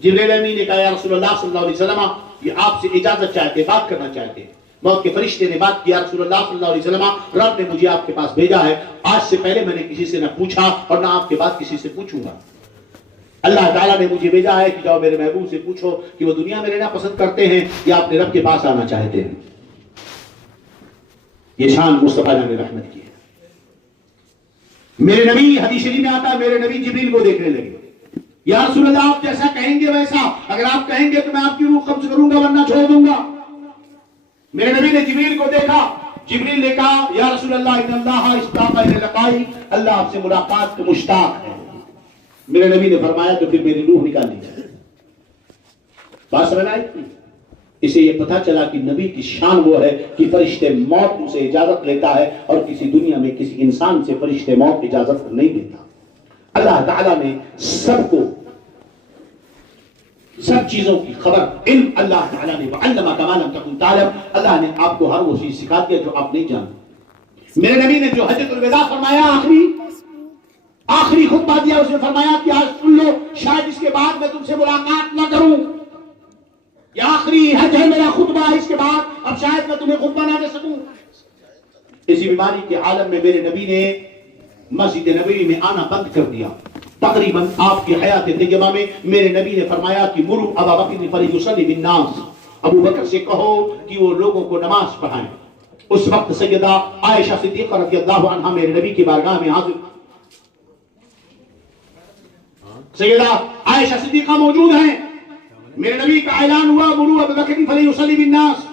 جبریل امین نے کہا یا رسول اللہ صلی اللہ علیہ وسلم یہ آپ سے اجازت چاہتے, بات کرنا چاہتے. موت کے فرشتے نے بات کیا رسول اللہ صلی اللہ علیہ وسلم رب نے مجھے آپ کے پاس بھیجا ہے. آج سے پہلے میں نے کسی سے نہ پوچھا اور نہ آپ کے بعد کسی سے پوچھوں گا. اللہ تعالیٰ نے مجھے بھیجا ہے کہ جاؤ میرے محبوب سے پوچھو کہ وہ دنیا میں رہنا پسند کرتے ہیں یا اپنے رب کے پاس آنا چاہتے ہیں. یہ شان مصطفیٰ جان رحمت کی ہے. میرے نبی حدیث شریف میں آتا ہے میرے نبی جبریل کو دیکھنے لگے. یا رسول اللہ آپ جیسا کہیں گے ویسا, اگر آپ کہیں گے تو میں آپ کی روح قبض کروں گا ورنہ چھوڑ دوں گا. میرے نبی نے جبریل کو دیکھا. جبریل نے کہا یا رسول اللہ ان اللہ اشتاق الی لقائی, اللہ آپ سے ملاقات کو مشتاق ہے. میرے نبی نے فرمایا تو پھر میری روح نکال لی. بات سمجھ آئی؟ اسے یہ پتہ چلا کہ نبی کی شان وہ ہے کہ فرشتے موت سے اجازت لیتا ہے اور کسی دنیا میں کسی انسان سے فرشتے موت اجازت نہیں دیتا. اللہ تعالیٰ نے سب کو سب چیزوں کی خبر علم اللہ تعالیٰ نے وَعَلَّمَكَ مَا لَمْ تَكُنْ تَعْلَمْ, اللہ نے آپ کو ہر وہ چیز سکھا دیا جو آپ نہیں جانتے. میرے نبی نے جو حجۃ الوداع فرمایا آخری خطبہ دیا, اس نے فرمایا کہ آج سن لو, شاید اس کے بعد میں تم سے ملاقات نہ کروں. یہ آخری حج ہے میرا خطبہ, اس کے بعد اب شاید میں تمہیں خطبہ نہ دے سکوں. اسی بیماری کے عالم میں میرے نبی نے مسجد نبوی میں آنا بند کر دیا. تقریباً آپ کی حیات طیبہ میں میرے نبی نے فرمایا کہ مروا ابا بکر فلیصلی بالناس, ابو بکر سے کہو کہ وہ لوگوں کو نماز پڑھائیں. اس وقت سیدہ عائشہ صدیقہ رضی اللہ عنہا میرے نبی کی بارگاہ میں حاضر. سیدہ عائشہ صدیقہ موجود ہیں. میرے نبی کا اعلان ہوا مروا ابا بکر فلیصلی بالناس,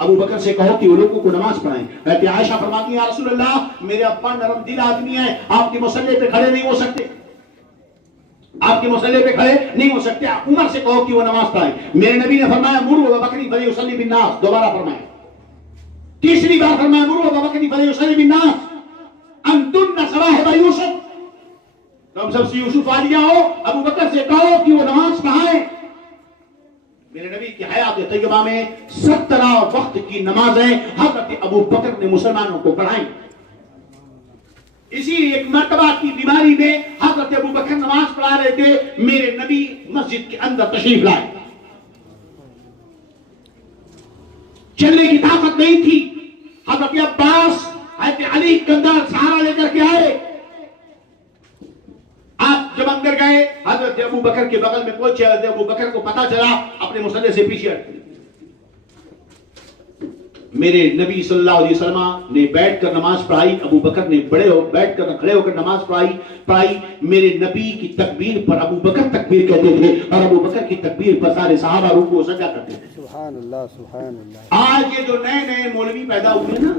ابو بکر سے کہو کہ وہ لوگوں کو نماز پڑھائیں. حضرت عائشہ فرماتی ہیں یا رسول اللہ میرے ابا نرم دل آدمی ہیں, آپ کے مصلی پہ کھڑے نہیں ہو سکتے, آپ کے مصلی پہ کھڑے نہیں ہو سکتے. عمر سے کہو کہ وہ نماز پڑھائیں. میرے نبی نے فرمایا مروا ابا بکر فلیصلی بالناس, دوبارہ فرمایا. تیسری بار فرمایا مروا ابا بکر فلیصلی بالناس انتن صواحب یوسف, تم سب سے یوسف آلیہ ہو, ابو بکر سے کہو کہ وہ نماز پڑھائیں. میرے نبی کی حیات طیبہ میں 17 وقت کی نمازیں حضرت ابو بکر نے مسلمانوں کو پڑھائیں. اسی ایک مرتبہ کی بیماری میں حضرت ابو بکر نماز پڑھا رہے تھے, میرے نبی مسجد کے اندر تشریف لائے. چلنے کی طاقت نہیں تھی. حضرت عباس حضرت علی کندھا سہارا لے کر کے آئے. آپ جب اندر گئے حضرت ابو بکر کے بغل میں پہنچے. حضرت ابو بکر کو پتا چلا, اپنے مصلی سے پیچھے ہٹ. میرے نبی صلی اللہ علیہ وسلم نے بیٹھ کر نماز پڑھائی, ابو بکر نے بیٹھ کر کھڑے ہو کر نماز پڑھائی. میرے نبی کی تکبیر پر ابو بکر تکبیر کہتے تھے اور ابو بکر کی تکبیر پر سارے صحابہ رکوع و سجدہ کرتے تھے. سبحان اللہ سبحان اللہ. آج یہ جو نئے مولوی پیدا ہوئے نا,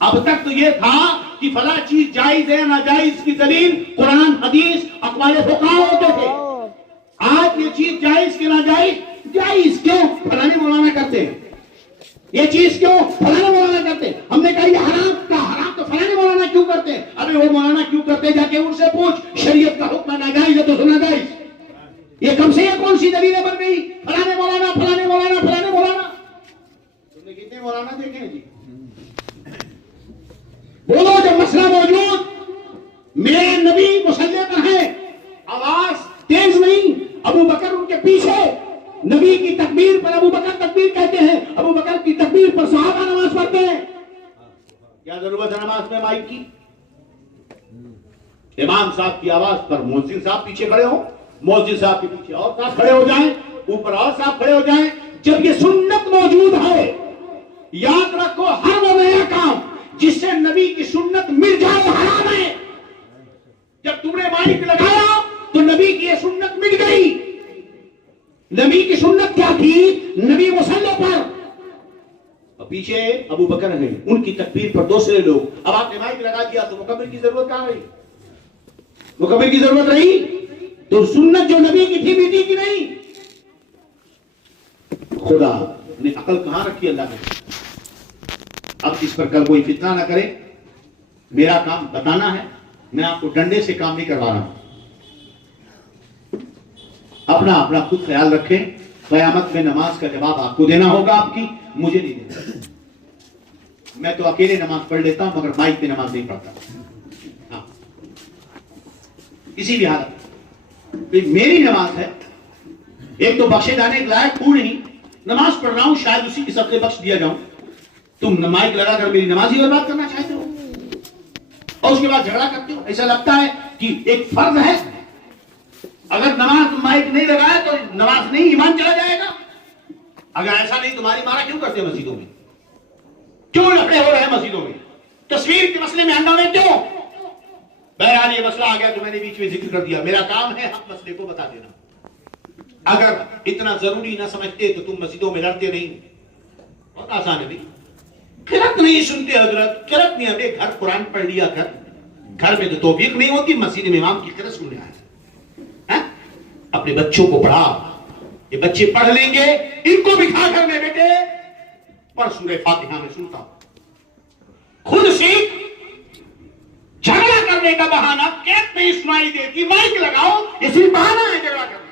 اب تک تو یہ تھا کہ فلاں چیز جائز ہے ناجائز کی دلیل قرآن حدیث اقوال فقہا ہوتے تھے. آج یہ چیز جائز کہ ناجائز, جائز کیوں فلانے مولانا کرتے ہیں, یہ چیز کیوں فلانے مولانا کرتے ہیں. ہم نے کہا یہ حرام تو فلانے مولانا کیوں کرتے ہیں. ابھی وہ مولانا کیوں کرتے ہیں جا کے ان سے پوچھ, شریعت کا حکم ناجائز ہے تو سنا جائز. یہ کم سے یہ کون سی دلیلیں بن گئی, فلانے مولانا فلانے مولانا فلانے مولانا. تم نے کتنے مولانا دیکھے ہیں جی. بولو جب مسئلہ موجود, میرے نبی مصلی پر ہے, آواز تیز نہیں, ابو بکر ان کے پیچھے, نبی کی تکبیر پر ابو بکر تکبیر کہتے ہیں, ابو بکر کی تکبیر پر صحابہ نماز پڑھتے ہیں. کیا ضرورت ہے نماز میں مائک کی؟ امام صاحب کی آواز پر مؤذن صاحب پیچھے کھڑے ہو, مؤذن صاحب کے پیچھے اور صاحب کھڑے ہو جائیں, اوپر اور صاحب کھڑے ہو جائیں. جب یہ سنت موجود ہے, یاد رکھو ہر وہ نیا کام جس سے نبی کی سنت مل جائے حرام ہے. جب تم نے مائک لگایا تو نبی کی یہ سنت مل گئی. نبی کی سنت کیا تھی؟ نبی مصلی پر، اور پیچھے ابو بکر ہیں، ان کی تکبیر پر دوسرے لوگ. اب آپ نے مائک لگا دیا تو مکبر کی ضرورت کہاں رہی؟ مکبر کی ضرورت رہی؟ تو سنت جو نبی کی تھی بیٹی کی نہیں. خدا نے عقل کہاں رکھی اللہ نے؟ اب اس پر کل کوئی فتنہ نہ کرے. میرا کام بتانا ہے، میں آپ کو ڈنڈے سے کام نہیں کروا رہا ہوں. اپنا اپنا خود خیال رکھیں. قیامت میں نماز کا جواب آپ کو دینا ہوگا، آپ کی، مجھے نہیں دینا. میں تو اکیلے نماز پڑھ لیتا ہوں مگر مائک پہ نماز نہیں پڑھتا. ہاں، کسی بھی حالت میری نماز ہے. ایک تو بخشے جانے کے لائق ہوں نہیں، نماز پڑھ رہا ہوں، شاید اسی کے صدقے بخش دیا جاؤں. تم مائک لگا کر میری نماز ہی برباد کرنا چاہتے ہو اور اس کے بعد جھگڑا کرتے ہو. ایسا لگتا ہے کہ ایک فرض ہے، اگر نماز مائک نہیں لگایا تو نماز نہیں، ایمان چلا جائے گا. اگر ایسا نہیں تمہاری مارا کیوں کرتے مسجدوں میں؟ کیوں لفڑے ہو رہے ہیں مسجدوں میں؟ تصویر کے مسئلے میں ہنگامے کیوں؟ بہرحال یہ مسئلہ آ گیا تو میں نے بیچ میں ذکر کر دیا. میرا کام ہے حق مسئلے کو بتا دینا. اگر اتنا ضروری نہ سمجھتے تو تم مسجدوں میں لڑتے نہیں. بہت آسان ہے بھائی. قرات نہیں سنتے حضرت، قرات نہیں. ابھی گھر قرآن پڑھ لیا کر. گھر میں تو توفیق نہیں ہوتی مسجد میں امام کی قرات سننے آئے. اپنے بچوں کو پڑھا، یہ بچے پڑھ لیں گے. ان کو بٹھا کر میں بیٹے پڑھ سورہ فاتحہ میں سنتا ہوں. خود سیکھ. جھگڑا کرنے کا بہانہ قرات نہیں سنائی دیتی، مائک لگاؤ، یہ صرف بہانہ ہے جھگڑا کرنے.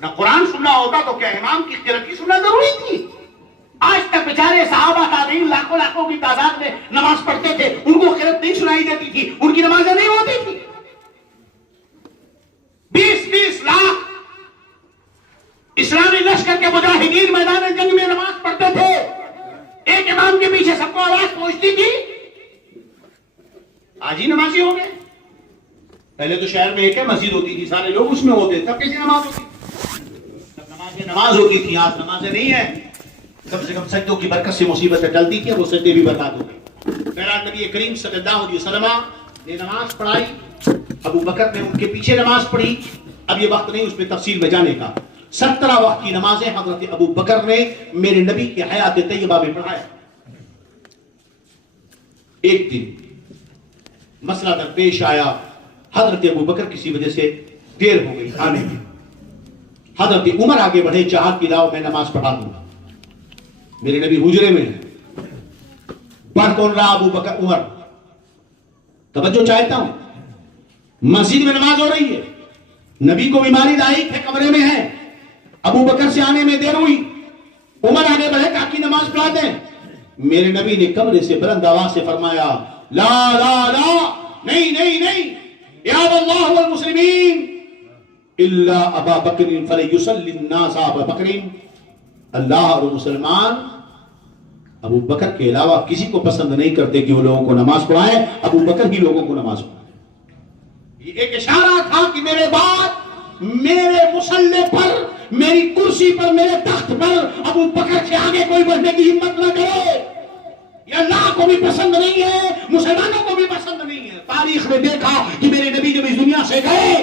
نہ قرآن سننا ہوتا تو کیا امام کی قرات کی سننا ضروری تھی؟ آج تک بیچارے صحابہ تابعین لاکھوں لاکھوں کی تعداد میں نماز پڑھتے تھے، ان کو قرات نہیں سنائی دیتی تھی، ان کی نمازیں نہیں ہوتی تھی. 20-20 لاکھ اسلامی لشکر کے مجاہدین میدان جنگ میں نماز پڑھتے تھے. ایک امام کے پیچھے سب کو آواز پہنچتی تھی. آج ہی نمازی ہو گئے. پہلے تو شہر میں ایک مسجد ہوتی تھی، سارے لوگ اس میں ہوتے، تب کیسے نماز ہوتی؟ تب نماز ہوتی تھی. آج نمازیں نہیں ہیں. کم سے کم سجدوں کی برکت سے مصیبتیں ٹلتی تھی، وہ سجدے بھی بتا دو گے. بہرحال نبی کریم صلی اللہ علیہ وسلم نے نماز پڑھائی. ابو بکر نے ان کے پیچھے نماز پڑھی. اب یہ وقت نہیں اس میں تفصیل میں جانے کا. 17 وقت کی نمازیں حضرت ابو بکر نے میرے نبی کی حیات طیبہ میں پڑھایا. ایک دن مسئلہ درپیش آیا. حضرت ابو بکر کسی وجہ سے دیر ہو گئی آنے میں. حضرت عمر آگے بڑھے، چاہت کی لاؤ میں نماز پڑھا دوں. میرے نبی حجرے میں ہیں. پڑھ کون رہا؟ ابو بکر، عمر. توجہ چاہتا ہوں. مسجد میں نماز ہو رہی ہے، نبی کو بیماری لاحق ہے، کمرے میں ہے. ابو بکر سے آنے میں دیر ہوئی. عمر آگے بڑھے تاکہ نماز پڑھا دیں. میرے نبی نے کمرے سے بلند آواز سے فرمایا، لا لا لا، نہیں نہیں نہیں، یا اللہ والمسلمین الا ابا بکر فلیصلی الناس ابا بکر. اللہ اور مسلمان ابو بکر کے علاوہ کسی کو پسند نہیں کرتے کہ وہ لوگوں کو نماز پڑھائیں. ابو بکر ہی لوگوں کو نماز پڑھائیں. یہ ایک اشارہ تھا کہ میرے بعد میرے مصلی پر، میری کرسی پر، میرے تخت پر ابو بکر سے آگے کوئی بڑھنے کی ہمت نہ کرے. یہ اللہ کو بھی پسند نہیں ہے، مسلمانوں کو بھی پسند نہیں ہے. تاریخ میں دیکھا کہ میرے نبی جب اس دنیا سے گئے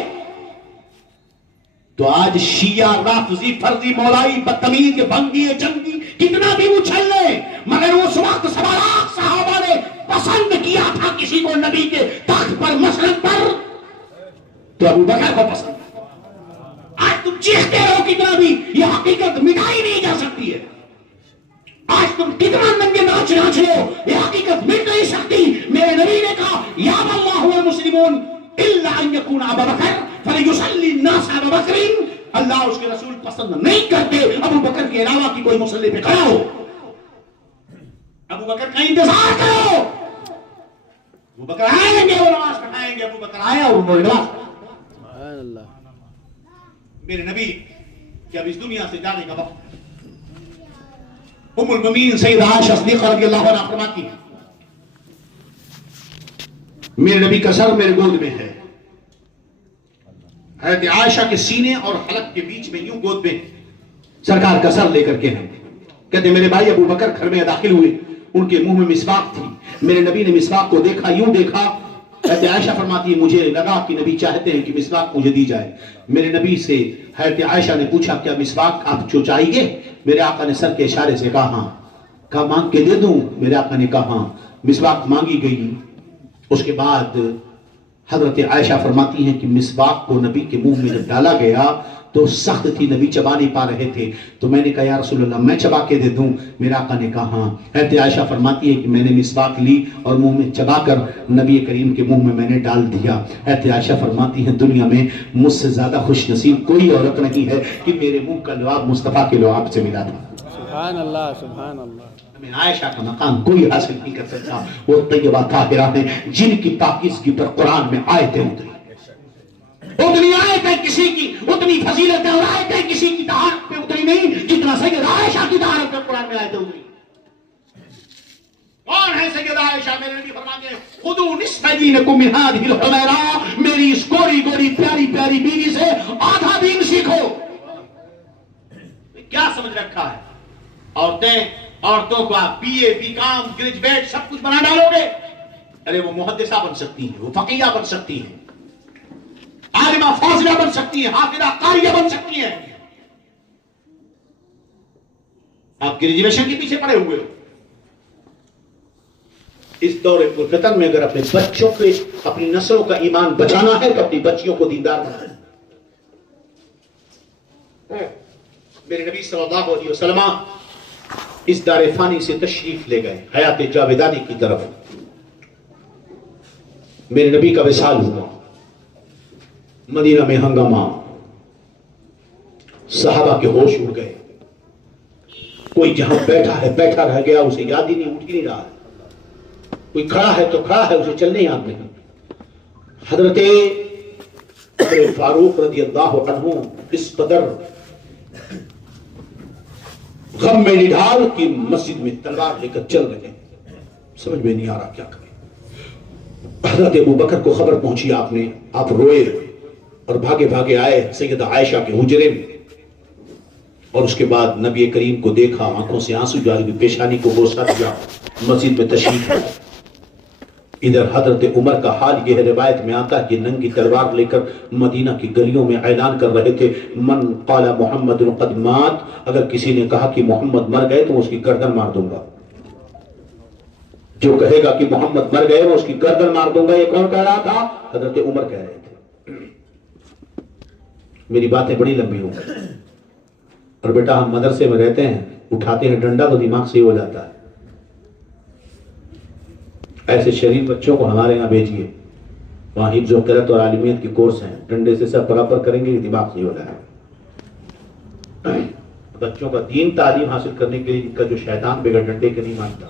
تو آج شیعہ، رافضی، فرضی، مولائی، بدتمیز، بھنگی، جنگی کتنا بھی اچھل لے، مگر اس وقت سوالات صحابہ نے پسند کیا تھا کسی کو نبی کے تخت پر، مسند پر، تو ابو بکر کو پسند. آج تم چیختے رہو کتنا بھی، یہ حقیقت مٹائی نہیں جا سکتی ہے. آج تم کتنا ننگے ناچ ناچ لو، یہ حقیقت مٹ نہیں سکتی. میرے نبی نے کہا، یا اللہ والمسلمون الا ان یکون ابا بکر فلیصلی الناس ابا بکر. اللہ اس کے رسول پسند نہیں کرتے ابو بکر کے علاوہ کی کوئی مصلی پہ کھڑا ہو. ابو بکر کا انتظار کرو. ابو بکر آئیں گے، وہ نماز پڑھائیں گے. ابو بکر آیا اور انہوں نے نماز پڑھائی. میرے نبی کہ اب اس دنیا سے جانے کا وقت. ام المؤمنین سیدہ عائشہ صدیقہ رضی اللہ عنہا فرماتی ہیں، میرے نبی کا سر میرے گود میں ہے. حضرت عائشہ کے سینے اور حلق کے بیچ میں یوں گود میں سرکار کا سر لے کر کے ہیں. کہتے میرے بھائی ابو بکر گھر میں داخل ہوئے، ان کے منہ میں مسواک تھی. میرے نبی نے مسواک کو دیکھا، یوں دیکھا حضرت عائشہ فرماتی ہے مجھے لگا کہ نبی چاہتے ہیں کہ مسواک مجھے دی جائے. میرے نبی سے حضرت عائشہ نے پوچھا کیا مسواک آپ جو چاہیے؟ میرے آقا نے سر کے اشارے سے کہا ہاں. کہا مانگ کے دے دوں؟ میرے آقا نے کہا ہاں. مسواک مانگی گئی. اس کے بعد حضرت عائشہ فرماتی ہیں کہ مسواک کو نبی کے منہ میں جب ڈالا گیا تو سخت تھی، نبی چبا نہیں پا رہے تھے. تو میں نے کہا یا رسول اللہ میں چبا کے دے دوں؟ میرے آقا نے کہا ہاں. حضرت عائشہ فرماتی ہے کہ میں نے مسواک لی اور منہ میں چبا کر نبی کریم کے منہ میں نے ڈال دیا. حضرت عائشہ فرماتی ہیں دنیا میں مجھ سے زیادہ خوش نصیب کوئی عورت نہیں ہے کہ میرے منہ کا لعاب مصطفیٰ کے لعاب سے ملا تھا. سبحان اللہ سبحان اللہ. عائشہ کا مقام کوئی حاصل نہیں کر سکتا. وہ طیبہ طاہرہ ہیں جن کی پاکیزگی پر قرآن میں آیتیں اتری. اتنی آیتیں کسی کی، اتنی فضیلتیں اور آیتیں کسی کی طہارت پہ اتری نہیں جتنا سید عائشہ کی طہارت پہ قرآن میں آیتیں اتری. کون ہے سید عائشہ؟ میرے نبی فرماتے ہیں خذوا نصف دینکم من هذه الحمیرہ، میری اس گوری گوری پیاری پیاری بیوی سے آدھا دین سیکھو. کیا سمجھ رکھا ہے؟ عورتوں کو آپ B A B com graduate سب کچھ بنا ڈالو گے. ارے وہ محدثہ بن سکتی ہیں، وہ فقیہ بن سکتی ہیں، عالمہ فاضلہ بن سکتی ہیں، حافظہ قاریہ بن سکتی ہیں. آپ گریجویشن کے پیچھے پڑے ہوئے ہو. اس دور پرفتن میں اگر اپنے بچوں کے اپنی نسلوں کا ایمان بچانا ہے تو اپنی بچیوں کو دیندار بنانا ہے. میرے نبی صلی اللہ علیہ وسلم اس دار فانی سے تشریف لے گئے حیات جاویدانی کی طرف. میرے نبی کا وصال ہوا. مدینہ میں ہنگامہ، صحابہ کے ہوش اڑ گئے. کوئی جہاں بیٹھا ہے بیٹھا رہ گیا، اسے یاد ہی نہیں، اٹھ ہی نہیں رہا. کوئی کھڑا ہے تو کھڑا ہے، اسے چلنے یاد نہیں. حضرت فاروق رضی اللہ عنہ اس قدر غم میں نڈھال کی مسجد میں تلوار لے کر چل رہے ہیں، سمجھ میں نہیں آ رہا کیا کریں. حضرت ابو بکر کو خبر پہنچی، آپ روئے اور بھاگے بھاگے آئے سیدہ عائشہ کے حجرے میں. اور اس کے بعد نبی کریم کو دیکھا، آنکھوں سے آنسو جاری ہوئی، پیشانی کو بوسہ دیا، مسجد میں تشریف. ادھر حضرت عمر کا حال یہ ہے، روایت میں آتا ہے کہ ننگی تلوار لے کر مدینہ کی گلیوں میں اعلان کر رہے تھے من قال محمد قد مات، اگر کسی نے کہا کہ محمد مر گئے تو اس کی گردن مار دوں گا. جو کہے گا کہ محمد مر گئے وہ اس کی گردن مار دوں گا. یہ کون کہہ رہا تھا؟ حضرت عمر کہہ رہے تھے. میری باتیں بڑی لمبی ہوں گی. اور بیٹا ہم مدرسے میں رہتے ہیں، اٹھاتے ہیں ڈنڈا تو دماغ سے ہی ہو جاتا ہے. ایسے شریف بچوں کو ہمارے یہاں بھیجیے، وہاں حفظ و قرأت اور عالمیت کی کورس ہیں، ڈنڈے سے سب برابر کریں گے، دماغ سے ہی ہو جائے گا. بچوں کا دین تعلیم حاصل کرنے کے لیے ان کا جو شیطان بغیر ڈنڈے کے نہیں مانتا،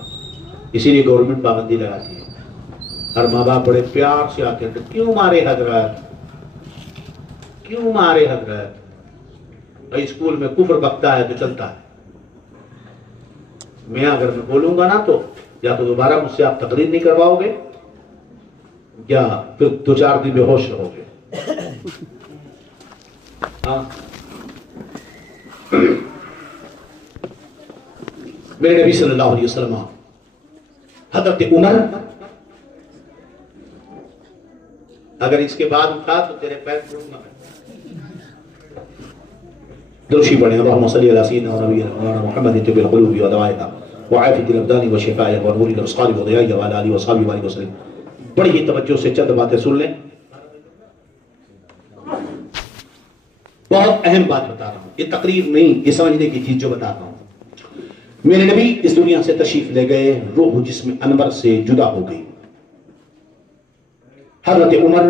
اسی لیے گورنمنٹ پابندی لگاتی ہے. ہر ماں باپ بڑے پیار سے آتے ہیں کیوں مارے حضرت، کیوں مارے حضرت. اسکول میں کفر بکتا ہے تو چلتا ہے. میں اگر میں بولوں گا نا تو یا تو دوبارہ مجھ سے آپ تقریر نہیں کرواؤ گے یا پھر 2-4 دن بے ہوش رہو گے. میرے نبی صلی اللہ علیہ وسلم حضرت عمر اگر اس کے بعد اٹھا تو تیرے پیر پھوڑوں گا. درشی پڑھیں اللہم صلی علی سیدنا و نبینا محمد طب القلوب و دوائها وعافیت الابدان و شفائها و نور الابصار و ضیاء و علی آلہ و صحبہ وسلم. بڑی ہی توجہ سے چند باتیں سن لیں. بہت اہم بات بتا رہا ہوں، یہ تقریر نہیں، یہ سمجھنے کی چیز جو بتا رہا ہوں. میرے نبی اس دنیا سے تشریف لے گئے، روح جسم انور سے جدا ہو گئی. حضرت عمر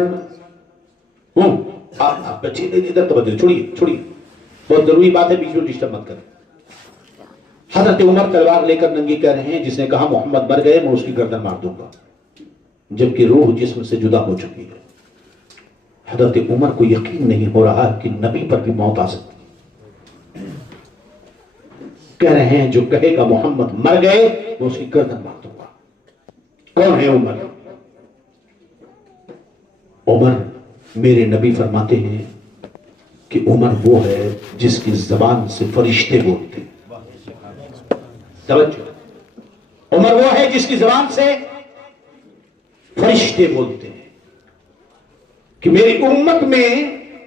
آپ بچے ادھر توجہ چھوڑیے، بہت ضروری بات ہے، بیچ میں ڈسٹرب مت کریں. حضرت عمر تلوار لے کر ننگی کہہ رہے ہیں جس نے کہا محمد مر گئے میں اس کی گردن مار دوں گا، جبکہ روح جسم سے جدا ہو چکی ہے. حضرت عمر کو یقین نہیں ہو رہا کہ نبی پر بھی موت آ سکتی. کہہ رہے ہیں جو کہے گا محمد مر گئے وہ اس کی گردن مار دوں گا. کون ہے عمر؟ عمر میرے نبی فرماتے ہیں کہ عمر وہ ہے جس کی زبان سے فرشتے بولتے ہیں. توجہ، عمر وہ ہے جس کی زبان سے فرشتے بولتے ہیں. کہ میری امت میں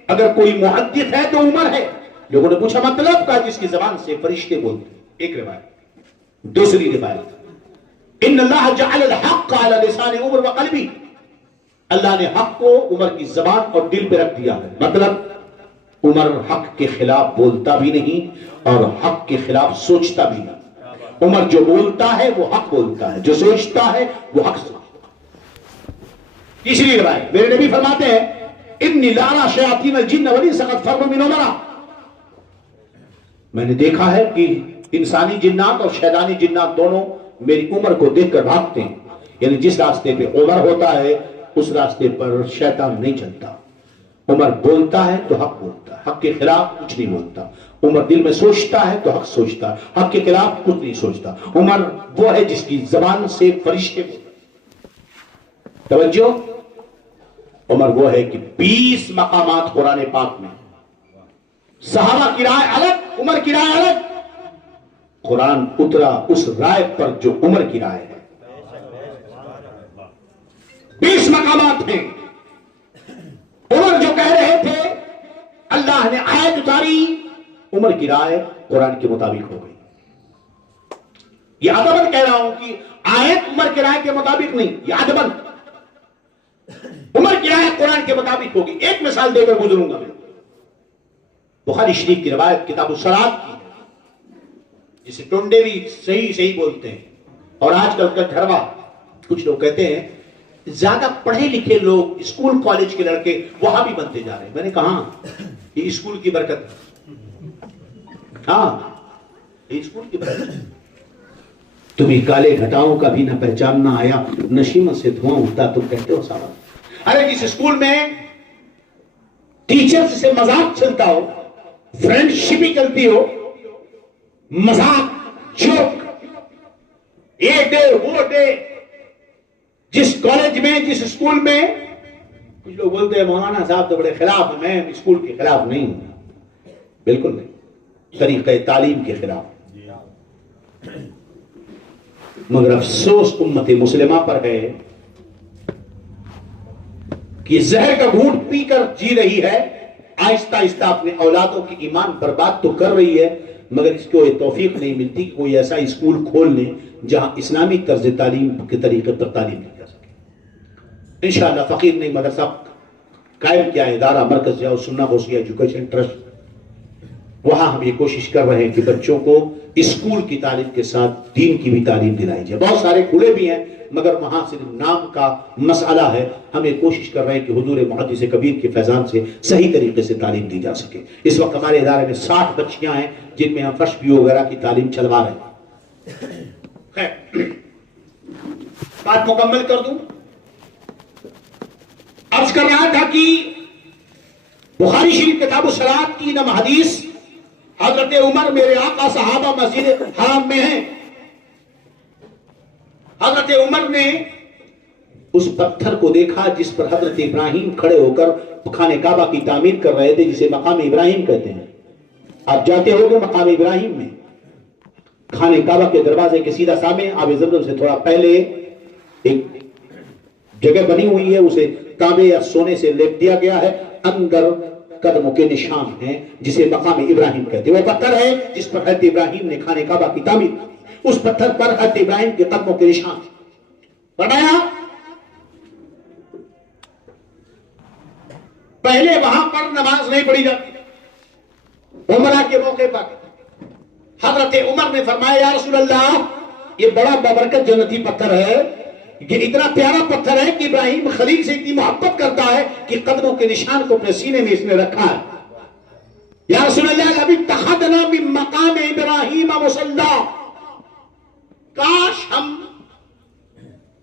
اگر کوئی محدث ہے تو عمر ہے. لوگوں نے پوچھا مطلب کا؟ جس کی زبان سے فرشتے بولتے. ایک روایت. دوسری روایت ان اللہ جعل الحق على لسان عمر وقلبی، اللہ نے حق کو عمر کی زبان اور دل پہ رکھ دیا ہے. مطلب عمر حق کے خلاف بولتا بھی نہیں اور حق کے خلاف سوچتا بھی نہیں. عمر جو بولتا ہے وہ حق بولتا ہے، جو سوچتا ہے وہ حق سوچتا ہے. تیسری روایت میرے نبی فرماتے ہیں انی لانا شیاطین الجن والانس قد فروا من عمر، میں نے دیکھا ہے کہ انسانی جنات اور شیطانی جنات دونوں میری عمر کو دیکھ کر بھاگتے ہیں. یعنی جس راستے پہ عمر ہوتا ہے اس راستے پر شیطان نہیں چلتا. عمر بولتا ہے تو حق بولتا ہے، حق کے خلاف کچھ نہیں بولتا. عمر دل میں سوچتا ہے تو حق سوچتا ہے، حق کے خلاف کچھ نہیں سوچتا. عمر وہ ہے جس کی زبان سے فرشتے بولتے. توجہ، عمر وہ ہے کہ 20 مقامات قرآن پاک میں، صحابہ کی رائے الگ، عمر کی رائے الگ، قرآن اترا اس رائے پر جو عمر کی رائے ہے. 20 مقامات ہیں. عمر جو کہہ رہے تھے اللہ نے آیت اتاری، عمر کی رائے قرآن کے مطابق ہو گئی. یہ ادبن کہہ رہا ہوں کہ آیت عمر کی رائے کے مطابق نہیں، یہ ادبن عمر کی رائے قرآن کے مطابق ہوگی. ایک مثال دے کر گزروں گا میں. بخاری شریف کی روایت کتاب الصلاۃ کی، جسے ٹنڈے بھی صحیح بولتے ہیں. اور آج کل کا جھروا، کچھ لوگ کہتے ہیں زیادہ پڑھے لکھے لوگ، اسکول کالج کے لڑکے وہاں بھی بنتے جا رہے ہیں. میں نے کہا یہ اسکول کی برکت. ہاں یہ اسکول کی برکت. تمہیں کالے گھٹاؤں کا بھی نہ پہچاننا آیا، نشیمت سے دھواں اٹھتا تم کہتے ہو سارا. ارے جس اسکول میں ٹیچر سے مذاق چلتا ہو، فرینڈ شپی چلتی ہو، مذاق جوک، یہ ڈے وہ ڈے، جس کالج میں جس اسکول میں، کچھ لوگ بولتے ہیں مولانا صاحب تو بڑے خلاف ہیں. میں اسکول کے خلاف نہیں ہوں، بالکل نہیں، طریقہ تعلیم کے خلاف. مگر افسوس امت مسلمہ پر ہے کہ زہر کا گھونٹ پی کر جی رہی ہے، آہستہ آہستہ اپنے اولادوں کی ایمان برباد تو کر رہی ہے، مگر اس کو یہ توفیق نہیں ملتی کہ کوئی ایسا اسکول کھول لے جہاں اسلامی طرز تعلیم کے طریقے پر تعلیم دی جا سکے. انشاءاللہ فقیر نے مدرسہ قائم کیا ہے، ادارہ مرکز یا سنہ غوثیہ ایجوکیشن ٹرسٹ. وہاں ہم یہ کوشش کر رہے ہیں کہ بچوں کو اسکول کی تعلیم کے ساتھ دین کی بھی تعلیم دلائی جائے. بہت سارے کھلے بھی ہیں مگر وہاں صرف نام کا مسئلہ ہے. ہم یہ کوشش کر رہے ہیں کہ حضور محدث کبیر کے فیضان سے صحیح طریقے سے تعلیم دی جا سکے. اس وقت ہمارے ادارے میں 60 بچیاں ہیں جن میں ہم فرسٹ پیو وغیرہ کی تعلیم چلوا رہے ہیں. خیر، بات مکمل کر دوں. عرض کر رہا تھا کہ بخاری شریف کتاب الصلاۃ کی نم حدیث، حضرت عمر میرے آقا صحابہ مسجد حرام میں ہیں. حضرت عمر نے اس پتھر کو دیکھا جس پر حضرت ابراہیم کھڑے ہو کر خانہ کعبہ کی تعمیر کر رہے تھے، جسے مقام ابراہیم کہتے ہیں. آپ جاتے ہو گے مقام ابراہیم میں، خانہ کعبہ کے دروازے کے سیدھا سامنے آب زمزم سے تھوڑا پہلے ایک جگہ بنی ہوئی ہے، اسے تانبے یا سونے سے لیپ دیا گیا ہے. اندر قدموں کے نشان ہیں جسے مقام ابراہیم کہتے ہیں. وہ پتھر ہے جس پر حضرت ابراہیم نے خانہ کعبہ کی تعمیر کی. اس پتھر پر حضرت ابراہیم کے قدموں کے نشان. فرمایا پہلے وہاں پر نماز نہیں پڑھی جاتی. عمرہ کے موقع پر حضرت عمر نے فرمایا یا رسول اللہ، یہ بڑا بابرکت جنتی پتھر ہے، یہ اتنا پیارا پتھر ہے کہ ابراہیم خلیل سے اتنی محبت کرتا ہے کہ قدموں کے نشان کو اپنے سینے میں اس نے رکھا ہے. یا رسول اللہ لَبِ اتَّخَذْنَا مِن مَقَامِ ابراہیم مُصَلًّى، کاش ہم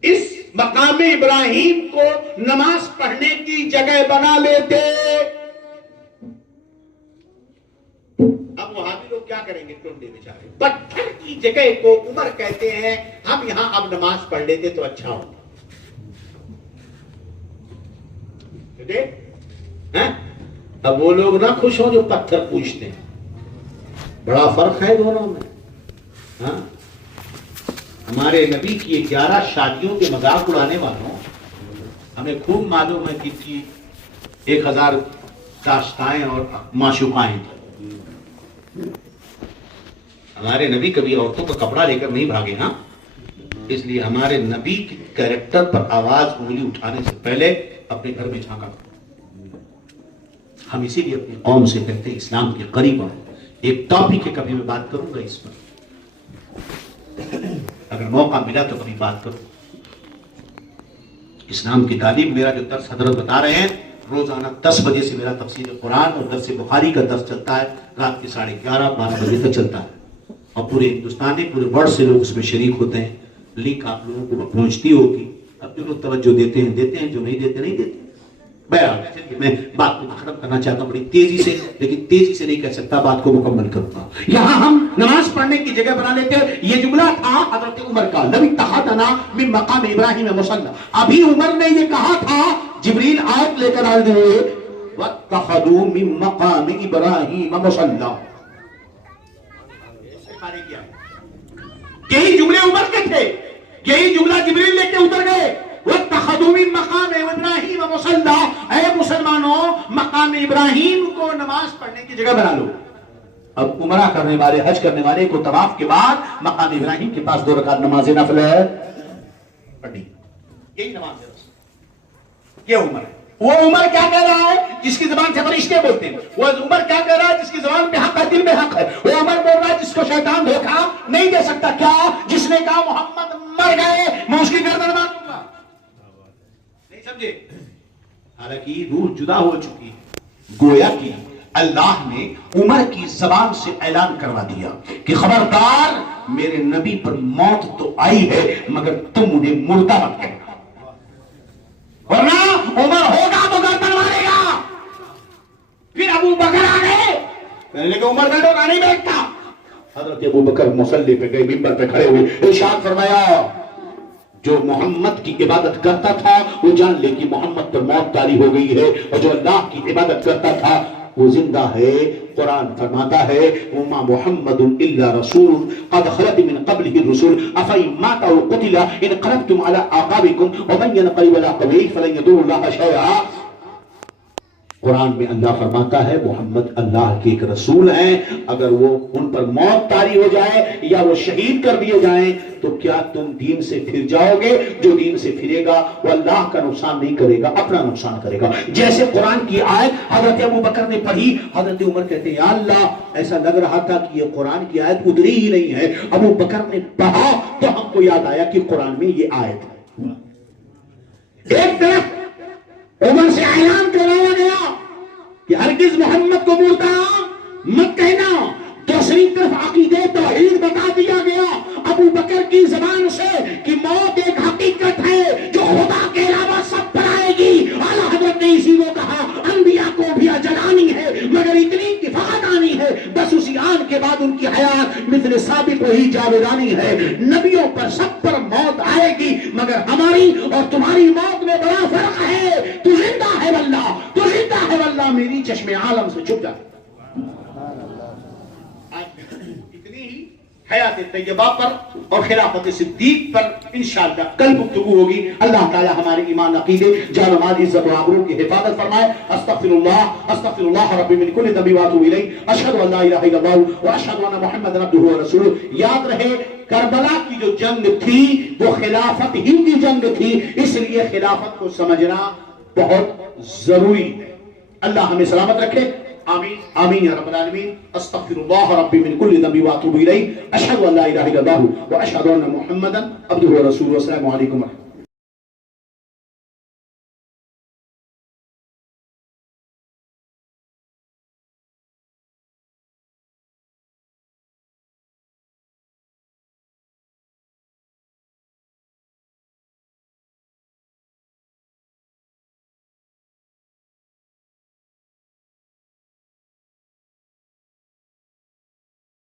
اس مقام ابراہیم کو نماز پڑھنے کی جگہ بنا لیتے. اب وہابی لوگ کیا کریں گے؟ ٹنڈے بیچارے، پتھر کی جگہ کو عمر کہتے ہیں ہم یہاں اب نماز پڑھ لیتے تو اچھا ہوتا. اب وہ لوگ نہ خوش ہوں جو پتھر پوجتے ہیں. بڑا فرق ہے دونوں میں. ہاں، ہمارے نبی کی 11 شادیوں کے مذاق اڑانے والوں ہمیں خوب معلوم ہے کہ 1000 داشتائیں اور معشوقائیں. ہمارے نبی کبھی عورتوں کا کپڑا لے کر نہیں بھاگے. ہاں اس لیے ہمارے نبی کے کیریکٹر پر آواز انگلی اٹھانے سے پہلے اپنے گھر میں جھانکا. ہم اسی لیے اپنی قوم سے کہتے ہیں اسلام کے قریب آؤ. ایک ٹاپک ہے, کبھی میں بات کروں گا اس پر, اگر موقع ملا تو کبھی بات کروں. اسلام کی تعلیم, میرا جو درس حضرت بتا رہے ہیں, روزانہ 10 بجے سے میرا تفسیر قرآن اور درس بخاری کا درس چلتا ہے, رات کے 11:30-12 بجے تک چلتا ہے, اور پورے ہندوستان میں پورے ورلڈ سے لوگ اس میں شریک ہوتے ہیں. لنک آپ لوگوں کو پہنچتی ہوگی. اب جو لوگ توجہ دیتے ہیں, جو نہیں دیتے نہیں دیتے. میں بات کو ختم کرنا چاہتا ہوں بڑی تیزی سے, لیکن تیزی سے نہیں کہہ سکتا, بات کو مکمل کروں گا. یہاں ہم نماز پڑھنے کی جگہ بنا لیتے ہیں. یہ جملہ تھا حضرت عمر کا, لَوِ اتَّخَذْنَا مِن مَقَامِ إِبْرَاهِيمَ مُصَلًّى. ابھی عمر نے یہ کہا تھا, جبریل آیت لے کر آئے ہوئے, وَاتَّخَذُوا مِن مَقَامِ إِبْرَاهِيمَ مُصَلًّى. یہی جملے عمر کے تھے, یہی جملہ جبریل لے کے اتر گئے. وَاتَّخَذُوا مِن مَقَامِ إِبْرَاهِيمَ مُصَلًّى. اے مسلمانوں, مقام ابراہیم کو نماز پڑھنے کی جگہ بنا لو. اب عمرہ کرنے والے, حج کرنے والے کو طواف کے بعد مقام ابراہیم کے پاس 2 رکعت نماز نفل ہے پڑھنی. یہی نماز ہے. یہ عمر ہے. وہ عمر کیا کہہ رہا ہے جس کی زبان سے فرشتے بولتے ہیں. وہ عمر کیا کہہ رہا ہے جس کی زبان پہ حق ہے, دل میں حق ہے. وہ عمر بول رہا ہے جس کو شیطان دھوکا نہیں دے سکتا. کیا؟ جس نے کہا محمد مر گئے میں اس کی گردن ماروں گا. نہیں سمجھے؟ حالانکہ روح جدا ہو چکی ہے. گویا کہ اللہ نے عمر کی زبان سے اعلان کروا دیا کہ خبردار, میرے نبی پر موت تو آئی ہے مگر تم انہیں مردہ مت کہنا, ورنہ عمر ہوگا تو گردن مارے گا. پھر ابو بکر آ گئے, کہنے کہ عمر بیٹھو گا, نہیں بیٹھتا. حضرت ابو بکر مصلی پہ گئے, منبر پہ کھڑے ہوئے, ارشاد فرمایا, جو محمد کی عبادت کرتا تھا وہ جان لے کہ محمد پر موت طاری ہو گئی ہے, اور جو اللہ کی عبادت کرتا تھا وہ زندہ ہے. قرآن فرماتا ہے, وما محمد الا رسول قد خلت من قبله الرسل افإن مات او قتل انقلبتم على اعقابكم ومن ينقلب على عقبيه فلن يضر الله شيئا. قرآن میں اللہ فرماتا ہے محمد اللہ کے ایک رسول ہیں, اگر وہ ان پر موت طاری ہو جائے یا وہ شہید کر دیے جائیں تو کیا تم دین سے پھر جاؤ گے؟ جو دین سے پھرے گا وہ اللہ کا نقصان نہیں کرے گا, اپنا نقصان کرے گا. جیسے قرآن کی آیت حضرت ابو بکر نے پڑھی, حضرت عمر کہتے ہیں یا اللہ, ایسا لگ رہا تھا کہ یہ قرآن کی آیت اتری ہی نہیں ہے. ابو بکر نے پڑھا تو ہم کو یاد آیا کہ قرآن میں یہ آیت ہے. ایک طرف عمر سے اعلان کروایا گیا کہ ہرگز محمد کو مردہ مت کہنا, دوسری طرف عقیدے توحید بتا دیا گیا ابو بکر کی زبان سے کہ موت ایک حقیقت ہے جو خدا کے علاوہ سب پر آئے گی. اعلیٰ حضرت نے اسی کو کہا انبیاء کو بھی جلانی ہے مگر اتنی اتفاق آنی ہے, بس اسی آن کے بعد ان کی حیات مثل سابق وہی جاویدانی ہے. نبیوں پر سب پر موت آئے گی مگر ہماری اور تمہاری موت میں بڑا فرق ہے. تو زندہ ہے واللہ, تو زندہ ہے واللہ, میری چشم عالم سے چھپ جا. اتنی ہی حیات طیبہ پر اور خلافت صدیق پر انشاءاللہ کل گفتگو ہوگی. اللہ تعالی ہمارے ایمان عقیدے جان و مال عزت و آبرو کی حفاظت فرمائے. استغفر اللہ ربی من کل ذنب واتوب الیہ. اشہد ان لا الہ الا اللہ واشہد ان محمد عبدہ ورسولہ. یاد رہے کربلا کی جو جنگ تھی وہ خلافت ہی کی جنگ تھی, اس لیے خلافت کو سمجھنا بہت ضروری ہے. اللہ ہمیں سلامت رکھے. آمین آمین یا رب العالمین. استغفر اللہ ربی من کل ذنب واتوب الیہ. اشہد ان لا الہ الا اللہ واشہد ان محمدا عبدہ ورسولہ. السلام علیکم.